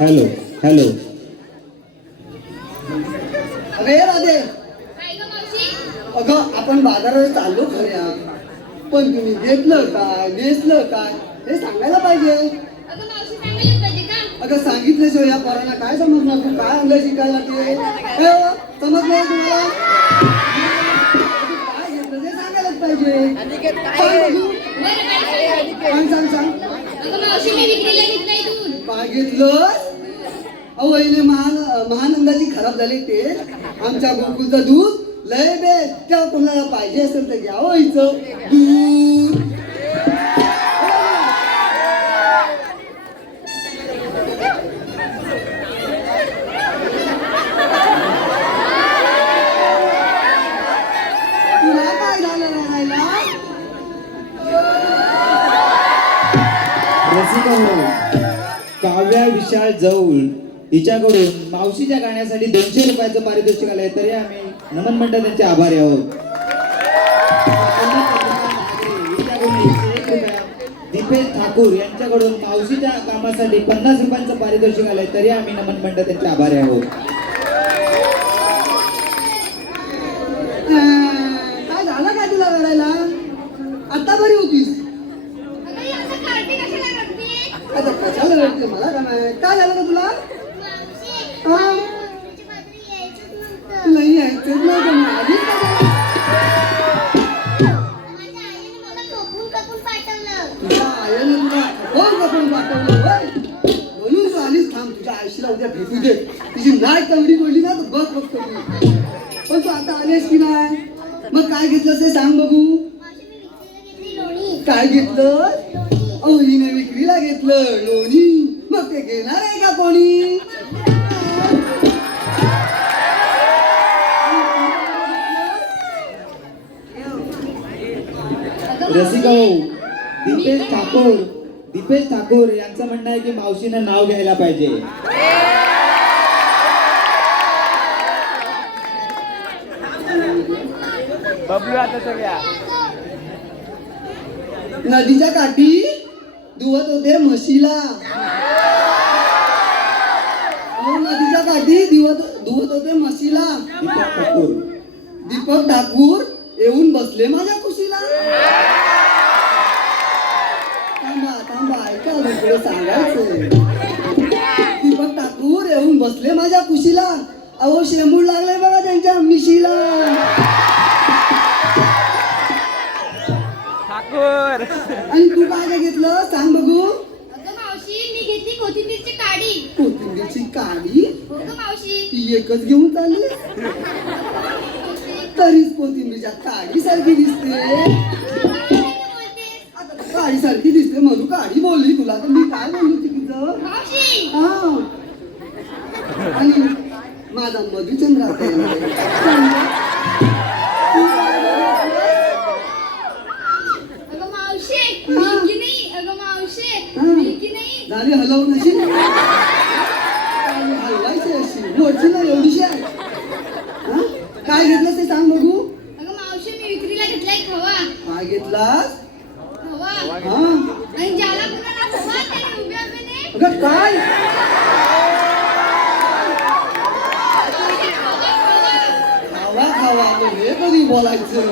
Hello hello. अरे राधे, काय गं मावशी? अगं आपण बाजारात चाललो खऱ्या पण तुम्ही घेतलं काय नेसलं काय हे सांगायला पाहिजे. अगं मावशी सांगायलाच पाहिजे का? अगं सांगितल्याशिवाय या पोरांना काय समजणार? तू काय आणलं शिकायला ते समजलं तुम्हाला? काय घेतलं ते सांगायलाच पाहिजे. सांग बघू. बरं काय सांग सांग सांग. अगं मावशी मी विक्रीला घेतलंय दूध. काय घेतलं? अहो इले महानंदाची खराब झाली ते आमच्या गोकुळचं दूध लय बेस्ट. तेव्हा कोणाला पाहिजे असेल तर घ्यावं इथं दूध. तुला काय झालं रडायला? रसिका काव्या विशाल जवळ हिच्याकडून मावशीच्या गाण्यासाठी 200 रुपयाचं पारितोषिक आलंय तरी आम्ही नमन मंडळ त्यांचे आभारी आहोत. हिच्याकडून 101 रुपया. दीपेश ठाकूर यांच्याकडून मावशीच्या कामासाठी 50 रुपयांचं पारितोषिक आलंय तरी आम्ही नमन मंडळ त्यांचे आभारी आहोत. काय झालं काय तुला रडायला? आता बरी होतीस. अगं ही असं कार्टी कशाला रडते? आता कशाला रडते? मला काय माहित. काय झालं का तुला? हा? नाही यायचंच नाही का? मग आलीस का घरी? तुझ्या आईने तुला कपून पाठवलं होय? म्हणून तू आलीस. थांब तुझ्या आईशीला उद्या भेटू दे. तुझी नाय तंगडी पडली ना तर बघ बघतो तू. पण तू आता आलीस की नाही? मग काय घेतलंस ते सांग बघू. काय घेतलं? अहो हिने विक्रीला घेतलं लोणी. मग ते घेणार आहे का कोणी? रसिका भाऊ, दीपेश ठाकूर यांचं म्हणणं आहे की मावशीनं नाव घ्यायला पाहिजे. नदीच्या काठी धुवत होते म्हशीला. अहो, नदीच्या काठी धुवत होते म्हशीला. दीपक ठाकूर येऊन बसले माझ्या कुशीला. थांबा ऐका पुढे सांगायचं. दीपक ठाकूर येऊन बसले माझ्या कुशीला. अहो शेंबूड लागले बघा त्यांच्या मिशीला. आणि तू काय घेतलं सांग बघू. अगं मावशी मी घेतली कोथिंबीरची काडी. कोथिंबीरची काडी हो गं मावशी. ती एकच घेऊन चालली. तरीच कोथिंबीरच्या काडी सारखी दिसते. आता काडी सारखी दिसते म्हणून काडी बोलली तुला. तर मी काय बोलली तिचं. मावशी हा आणि माझा मधुचंद्र अगं मावशी मिल्की नाही. अगं मावशी मिल्की नाही. झाली हलवून अशी हलवायची अशी मोठी ना एवढीशी आहे. हा? काय घेतलं ते सांग बघू. अगं मावशी मी विक्रीला घेतलाय खवा. काय घेतलास. खवा हा आणि ज्याला कुणाला खवा त्याने उभ्या उभ्याने अगं काय खावा खावा पण हे कधी बोलायचं.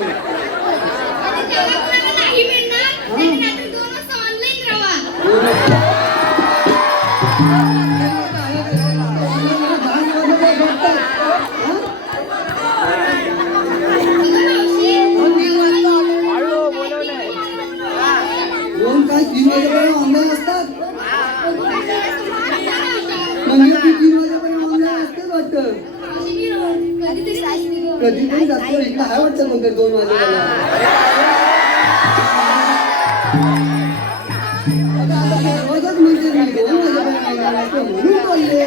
आणि ज्याला कुणाला नाही मिळणार त्याने रात्री 2 वाजता ऑनलाईन राहावा. दोन काय 3 वाजेपर्यंत ऑनलाईन असतात. म्हणजे ती 3 वाजेपर्यंत ऑनलाईन असते वाटतं. कधीतरी जातो इकडं आहे वाटतं कोणतरी 2 वाजेपर्यंत. रोजच म्हणते मी 2 वाजेपर्यंत म्हणून बोलले.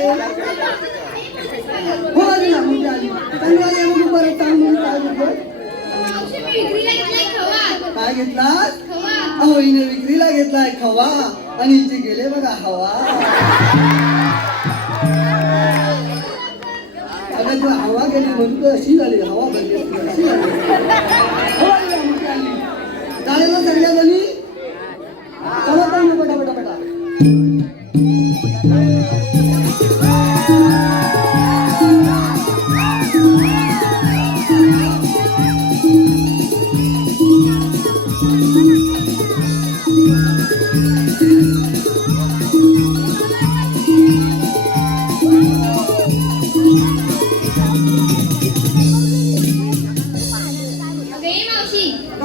हो आली ना म्हणजे आली चांगली आली म्हणून परत सांग म्हणून काय म्हटलं. काय घेतलास. अहो हिने विक्रीला घेतलाय खवा आणि हिचे गेले बघा हवा. अगं तू हवा गेली म्हणून तर अशी झाली हवा बंद अशी झाली. हो आली ना म्हणजे आली. जायला सगळ्या जणी चला तर मग पटा.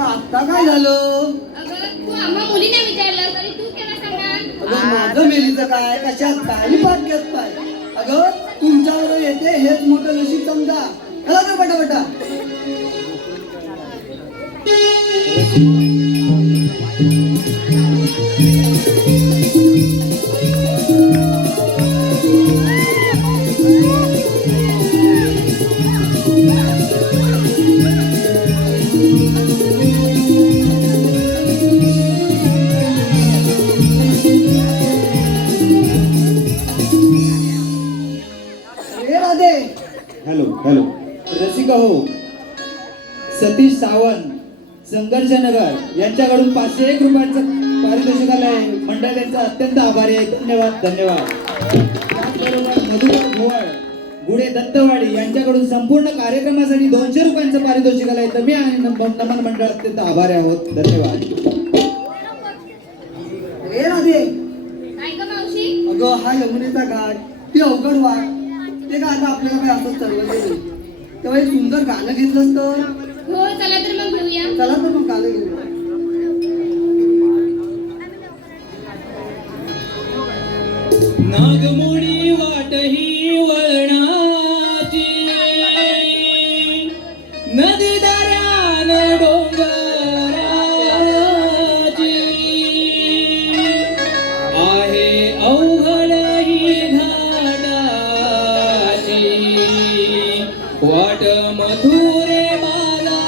आता काय झालं. तू आम्हा मुलीने विचारलं तरी तू केव्हा सांगणार. अगं माझं मेलीचं काय कशात काही पाठ घेत पाय. अगं तुमच्यावर येते हेच मोठं नशीब समजा. चला तर पटापटा. हॅलो रसिका हो, सतीश सावंत संघर्षनगर यांच्याकडून 501 रुपयांचं पारितोषिक आलंय. मंडळ यांचा अत्यंत आभारी आहे. धन्यवाद. त्याचबरोबर मधुकर भुवळ गुडे दत्तवाडी यांच्याकडून संपूर्ण कार्यक्रमासाठी 200 रुपयांचं पारितोषिक आलंय. तर मी आणि नमन मंडळ अत्यंत आभारी आहोत. धन्यवाद. काय गं मावशी. अगं हा यमुनेचा घाट ती अवघड वाट ते का आता आपल्याला काय असं चालवलं नाही. तेव्हा एक सुंदर गाणं घेतलं तर. हो चला तर मग घेऊया. चला तर मग गाणं घेऊया. नागमोडी वाट ही वळणाची नदी दऱ्यान डोंगराची आहे अवघड ही घाटाची वाट मथुरे बाजाराची.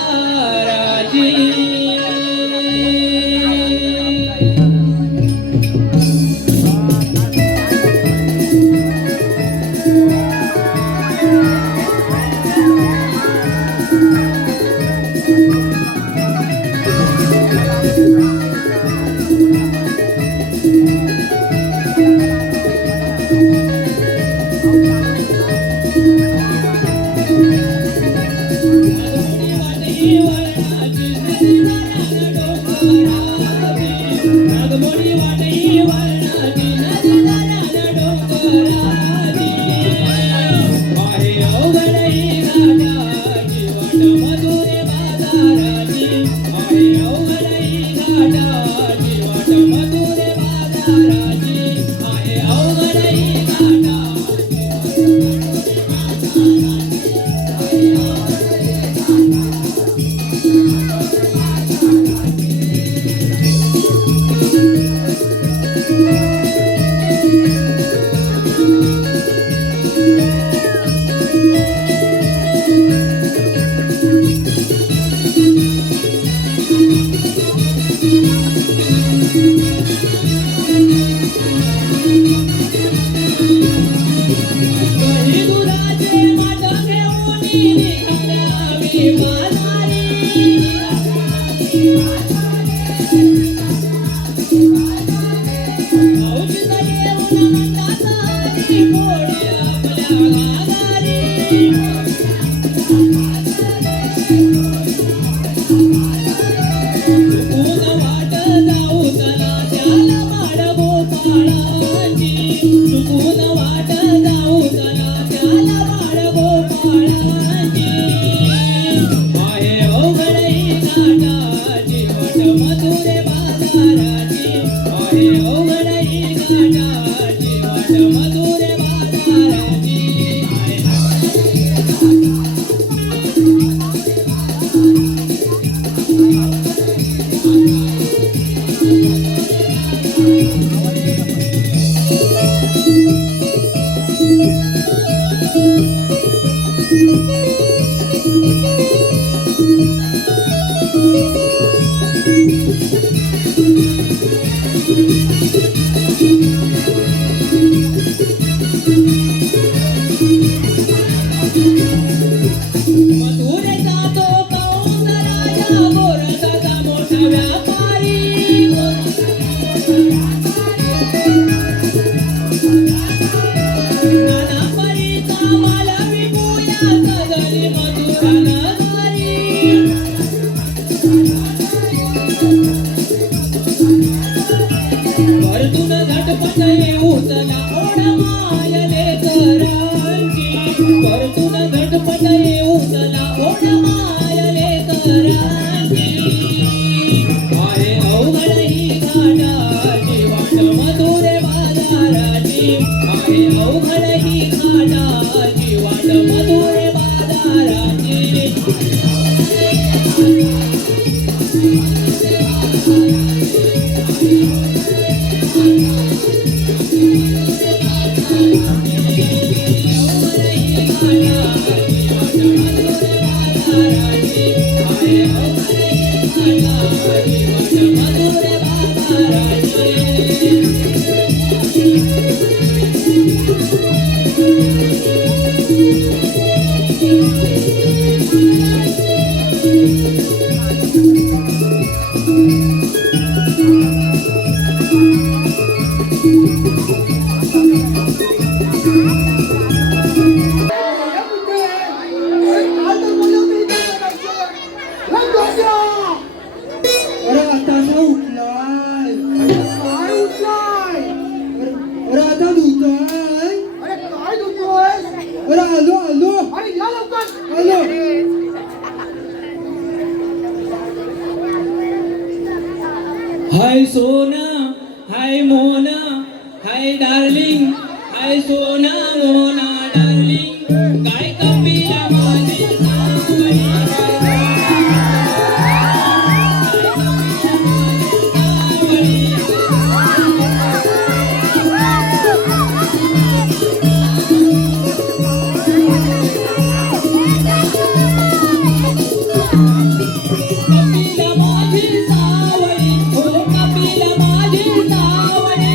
अरे आता असा उठलाय, काय उठलाय? अरे आता धुताय, अरे काय धुतोय? अरे आलो आलो अरे या लवकर. आलो. हाय सोना, हाय मोना, हाय डार्लिंग, हाय सोना मोना डार्लिंग, काय कपिला माझी सावली. कपिला माझी सावली, हो कपिला माझी सावली.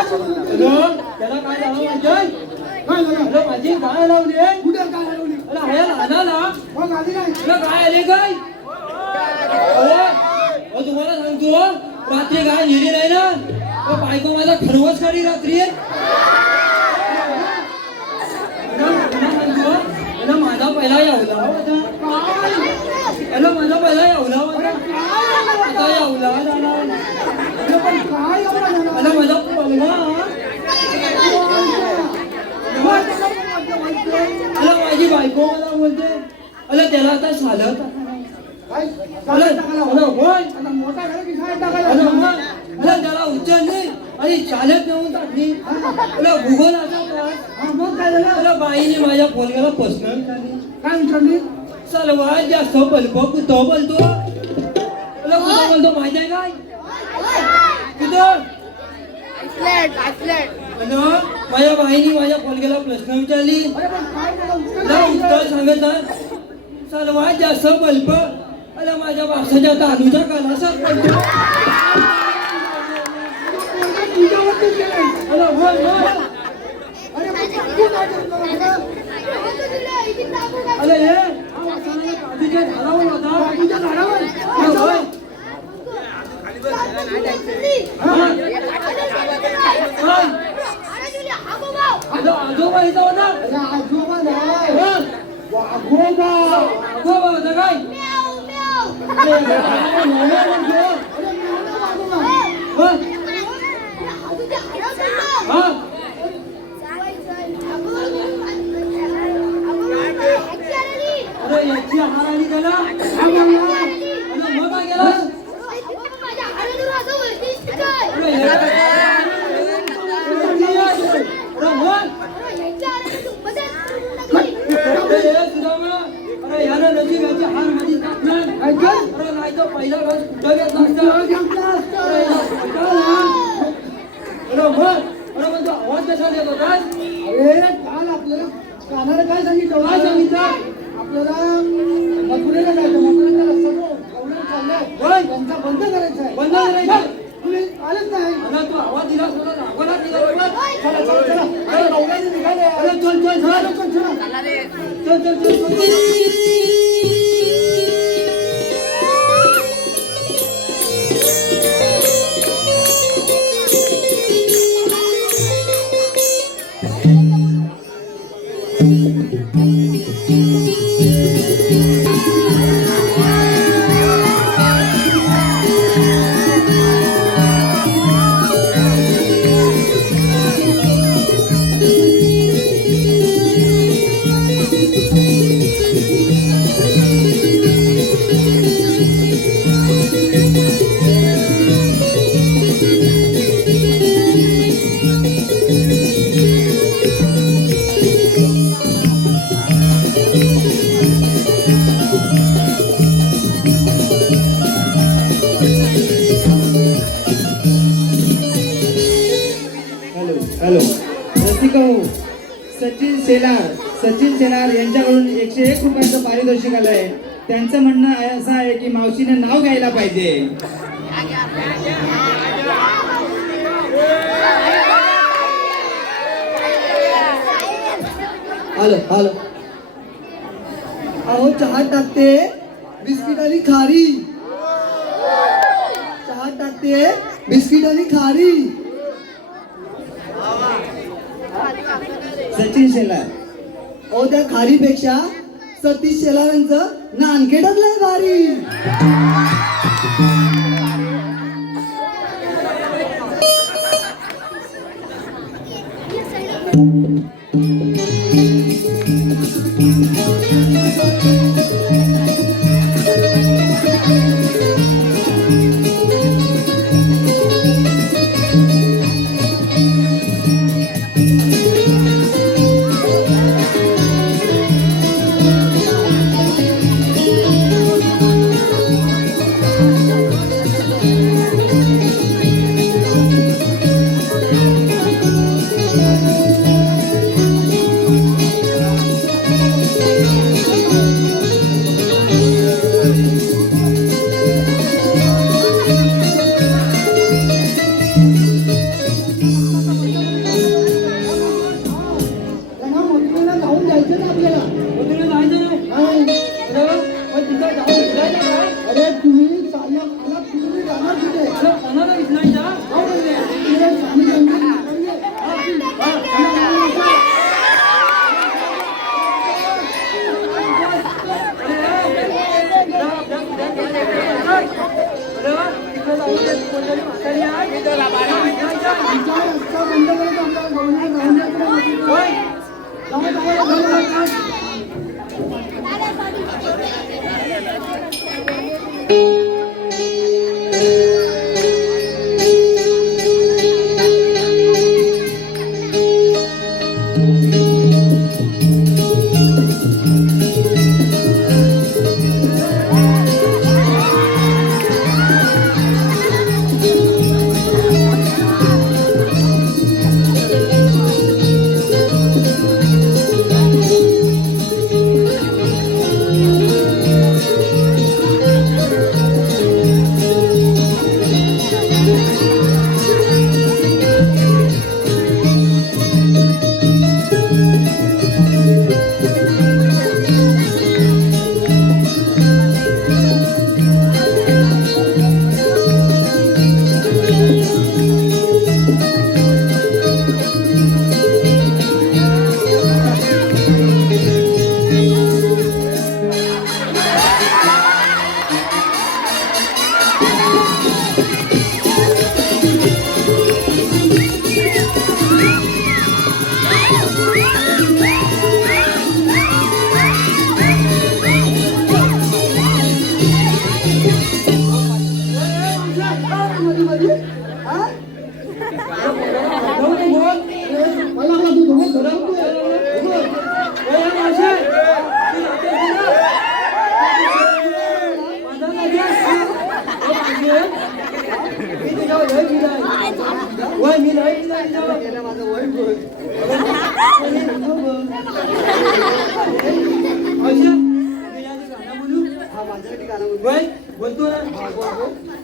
त्याला काय झालं माहिती काय झालं? माझी गाय लावली कुठे काय लावली? अरे ह्या लहानाला मग आली नाही. तुला काय आले काय तुम्हाला सांगतो रात्री गाय नेली नाही ना तो बायको माझा खरवच काढी रात्री सांगतो माझा पहिला यावला माझा पहिला यावला आता यावला काय एवढं झालं? माझा पलवा अला माझी बायको मला बोलते अला त्याला आता झालं काय? शाळेत टाकायला हवं. आता मोठा झाला की शाळेत टाकायला हवं. त्याला उचलली आणि चालत नेऊन टाकली अला भूगोल हा, मग काय झालं? अला बाईने माझ्या पोलगाला पसनल काढली काय विचारली? सर्वात जास्त बल्ब कुठं बोलतो अला कुठं बोलतो माहिती आहे काय कुठं अन माझ्या बाईने माझ्या पोलगेला प्रश्न विचारली अरे पण काय झालं? उत्तर मला काय उत्तर दिलं? सांगत सर्वात जास्त बल्ब अला माझ्या बासाच्या तांदूच्या कानाचा पडतो तुझ्यावरतीच गेलंय. अला बोल बोल अरे पण तू काय करतो? अरे हे आधीच्या झाडावर होता तुझ्या झाडावर? अरे होय. आता आजोबा इथं होता अरे आजोबा नाही. हा. वाघोबा. आजोबा होता काय अरे मोहम्मद म्हणतो. अरे मेवणा वाघोबा. हा. हा. अरे याची हार आली त्याला काय बोलला? अरे मग काय गेला अरे हे अरे बोल अरे हे सुदामा अरे यानं नजीक याची हार मध्ये टाकणार काय काय? अरे नाही तर पहिला घास कुठं घेतला असता घेतला असता. अरे याला फटका ना. अरे बोल अरे पण तो आवाज कसा देत होता अरे काल आपल्याला कानाला काय सांगितलं? काय सांगितलं आपल्याला मथुरेला जायचं. मथुरेचा रस्ता जो गवळण चाललाय, होय. त्यांचा बंद करायचा आहे. बंद करायचा. तुम्ही आलेच नाही. अरे तू आवाज दिला सुद्धा दाखवला निघा बरोबर चला चला चला. अरे गवळण निघाले. अरे चल चल चल चला चला. चल चल चल चल हॅलो रसिका हो, सचिन शेलार यांच्याकडून 101 रुपयाचं पारितोषिक आलंय. त्यांचं म्हणणं असं आहे की मावशीने नाव घ्यायला पाहिजे. आलं अहो चहा टाकते बिस्किट आणि खारी. चहा टाकते बिस्किट आणि खारी. सचिन शेलार अहो त्या खारीपेक्षा सतीश शेलारांचं नानकेटच लय भारी.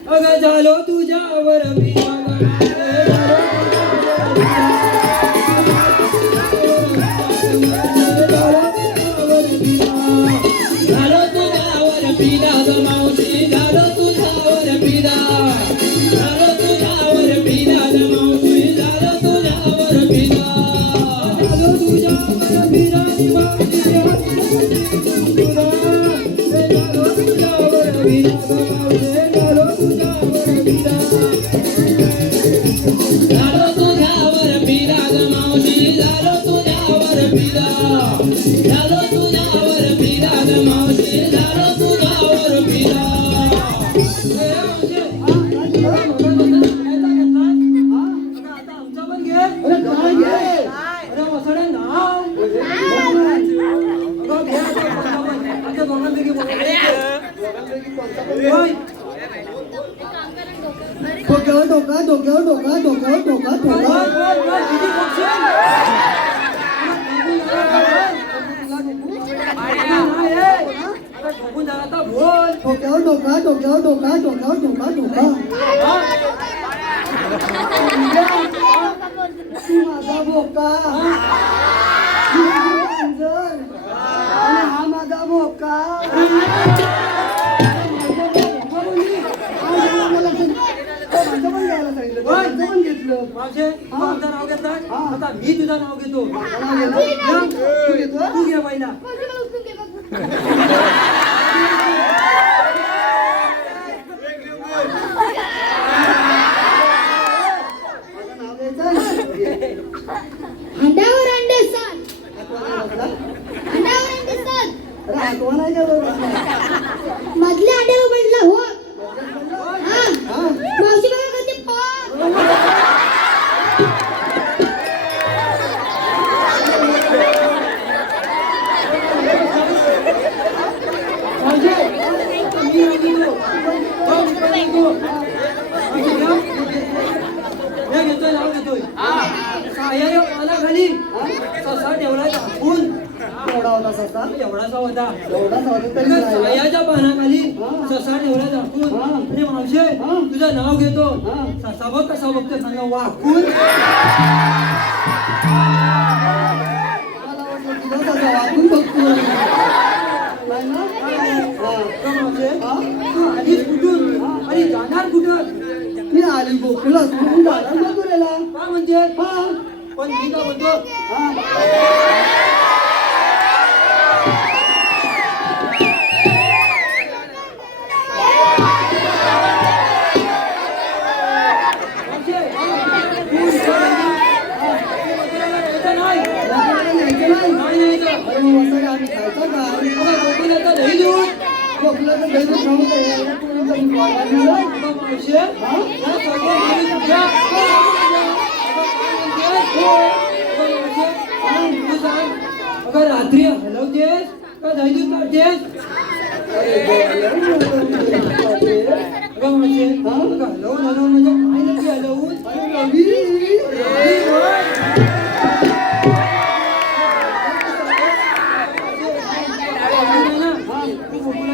अगं झालो तुझ्यावर मी झालो तुझ्यावर पिदा ग मावशी झालो तुझ्यावर पिदा झालो तुझ्यावर पिदा ग मावशी झालो तुझ्यावर पिदा झालो तुझ्यावर पिदा मावशी झालो तुझ्यावर पिदा झालो तुझ्यावर पिदा झालो तुझ्यावर पिदा ग मावशी झालो तुझ्यावर पिदा झालो तुझ्यावर पिदा ग मावशी झालो तुझ्यावर पिदा तो केवळ डोका डोक्यावर डोका डोक्यावर डोका डोका डोक्यावर डोका डोक्यावर डोका डोक्यावर डोका डोका तू माझा बोका आणि हा माझा बोका पण घेतलं आमचं नाव घेतलं आता मी तुझं नाव घेतो तू घेतो तू घे पहिला भाऊजी मला उचलून घे बघ. अंड्यावर अंडे सण अंड्यावर अंडे सण मधल्या अंड्यावर पडला हो हा मावशी बघा कधी पाव घेतोय नाव घेतोय मला खाली ससा ठेवलाय टाकून एवढा होता ससा एवढासा होता एवढाच होता तरी राहिला. सायाच्या पानाखाली ससा ठेवला टाकून आणि मावशे तुझं नाव घेतो ससा बघ कसा बघतो सांगा वाकून मला वाटलं तुझा ससा वाकून बघतो नाही ना? मावशे तू आलीस कुठून आणि जाणार कुठं मी आली गोकुळला सोडून जाणार मथुरेला काय म्हणते पण मी काय म्हणतो अरे मग वसाडे आम्ही खायचं का गोकुळाचं दही दूध खाऊन तयार अगर रात्री हलवतेस का दही दूध काढतेस हलवून हलवून म्हणजे काय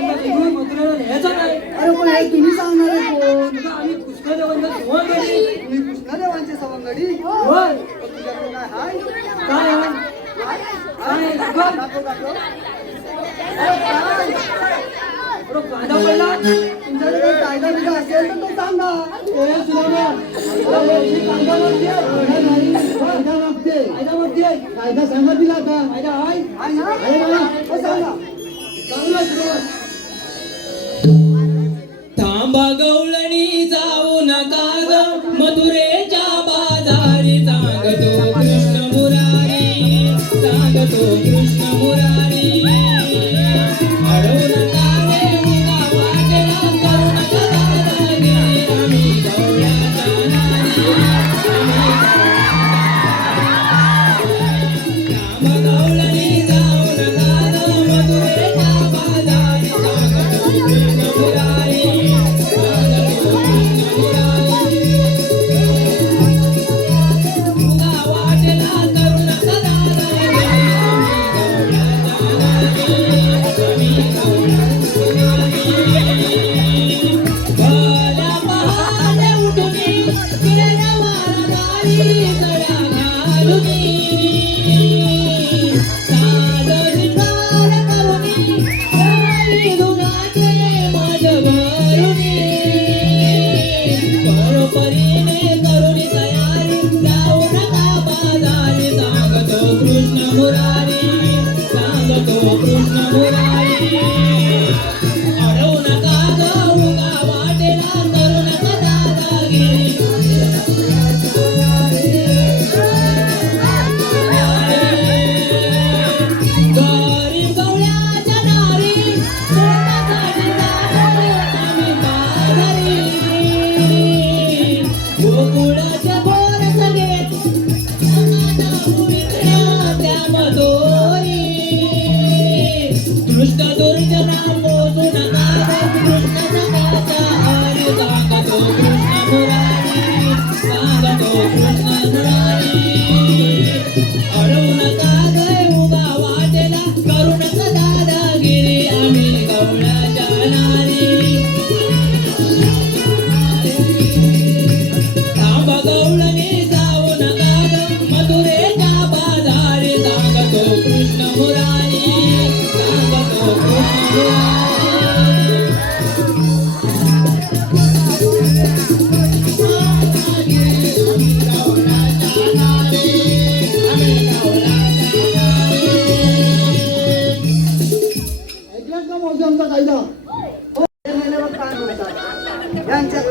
नक्की हलवून मथुरेला न्यायचा नाही अरे पण हे तुम्ही सांगणार आहे कोण आम्ही कृष्णदेवांना सुवर्ण केली तुम्ही कृष्णदेवांची सवंगडी होय तुझ्याकडे काय हाय काय आहे? दाखव दाखव कांदा पडला तुमच्याकडे काही कायदा बिदा असेल तर तो सांगा ए सुधारणा कायदा मागते कायदा मागते कायदा मागते कायदा सांगा दिला आता कायदा आहे आहे ना आहे ना हो सांगा चांगला सुरुवात थांबा गवळणी जाऊ नका ग मथुरेच्या बाजारी सांगतो कृष्ण मुरारी सांगतो कृष्ण मुरारी अडवू नका रे मुगा वाटेला करू नका दादागिरी आम्ही गवळ्याच्या नारी थांबा गवळणी जाऊ नका ग मथुरेच्या बाजारी सांगतो कृष्ण मुरारी मुगा वाटेला करू नका दादागिरी आम्ही गवळ्याच्या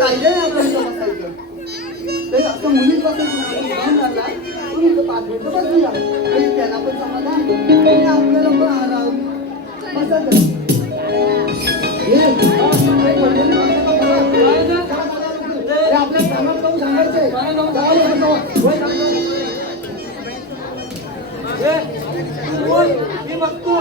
कायदे नाही आपल्या इथं बसायचं. ते असं मुलीच बसायचं नाही. आपण घेऊन जाणार, तुम्ही इथं 5 मिनिटं बसूया. म्हणजे त्यांना पण समाधान आणि आपल्याला पण आराम. बसायचं. हे, काय पडलेलं नसतं का परत? ते आपल्या कामात जाऊन सांगायचंय. जाऊ दे, जाऊ. होय, जाऊ दे. तू बोल, मी बघतो.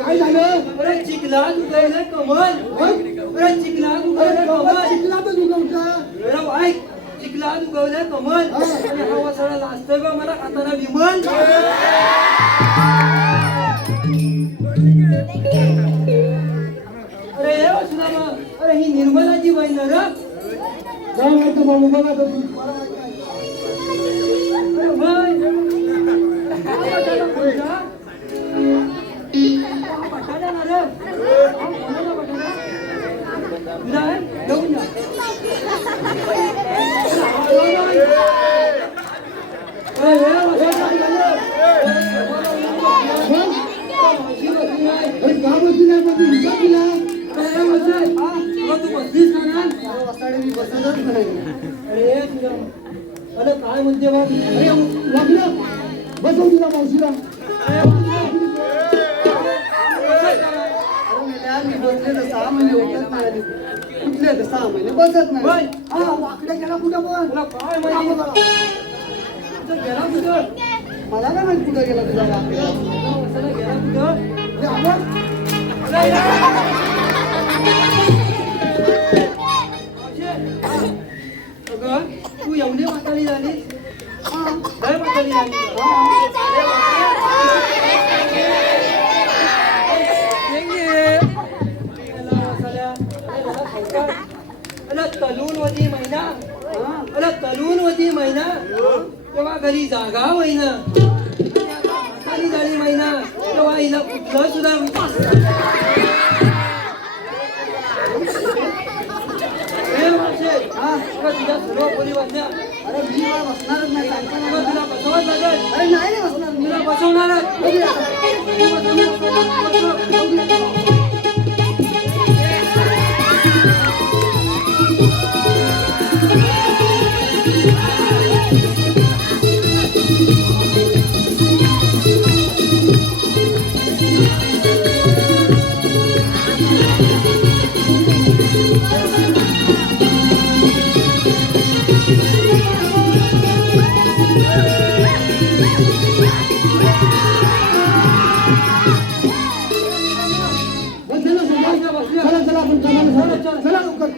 काय झालं? अरे चिखला उगवलं कमल. अरे चिखला उगवलं कमल. चिखलातच उगवता. अरे ऐक, चिखलात उगवलं कमल. आणि हा वसाडा लाजतोय बा मला खाताना विमल. अरे हे वसुदामा, अरे ही निर्मलाची बहीण ना रे. काय माहिती बाबू बघा तर तू. अरे भाई बटाटा ना रे. घेऊन जा. अरे काय म्हणते बा? अरे वागलं बसव तुला मावशीला. मी बसले तर 6 महिने होतच नाही. कुठले तर 6 महिने बसत नाही. हा वाकडे गेला कुठं पण काय माहिती गेला कुठं? मला काय माहिती कुठं गेला तुझा वाकडा गेला कुठं? तू एवढी म्हातारी झाली. लय म्हातारी झाली. तलूनवती महिना. अरे तलूनवती महिना तेव्हा घरी जागा महिना. म्हातारी झाली महिना तेव्हा हिला कुठलं सुद्धा तुझ्या सर्व पोरी बसल्या. अरे मी बसणारच नाही. तुला बसवत लागेल. अरे नाही बसणार. तुला बसवणारच. चला लवकर.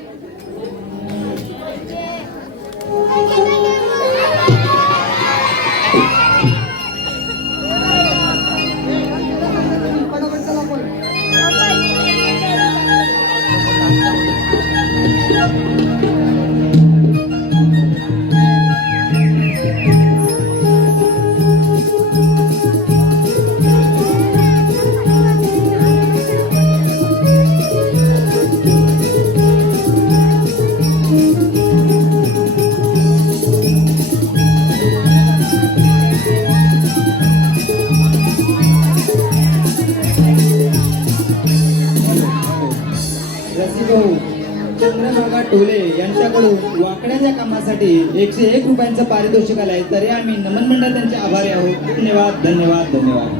चंद्रभागा टोले यांच्याकडून वाकड्याच्या कामासाठी 101 रुपयांचं पारितोषिक आलंय. तरी आम्ही नमन मंडळ त्यांचे आभारी आहोत. धन्यवाद धन्यवाद धन्यवाद.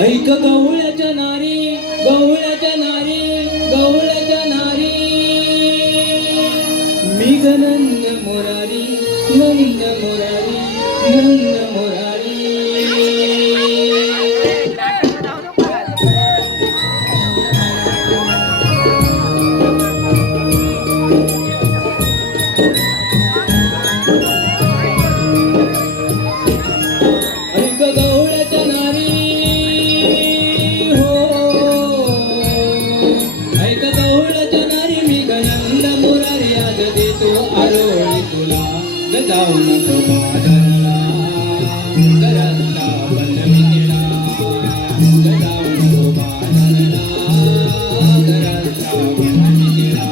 ऐक गवळ्याच्या नारी, गवळ्याच्या नारी, गवळ्याच्या नारी. मी गनंद मोरारी, नंद मोरारी, नंद मोरारी. ऐक गवळ्याच्या नारी, हो ऐक गवळ्याच्या नारी. मी गनंद मोरारी आज देतो आलोय तुला ग जाऊ नको बाजारला घरातला बंद मी केला ग जाऊ नको बाजारला घरातला बंद मी केला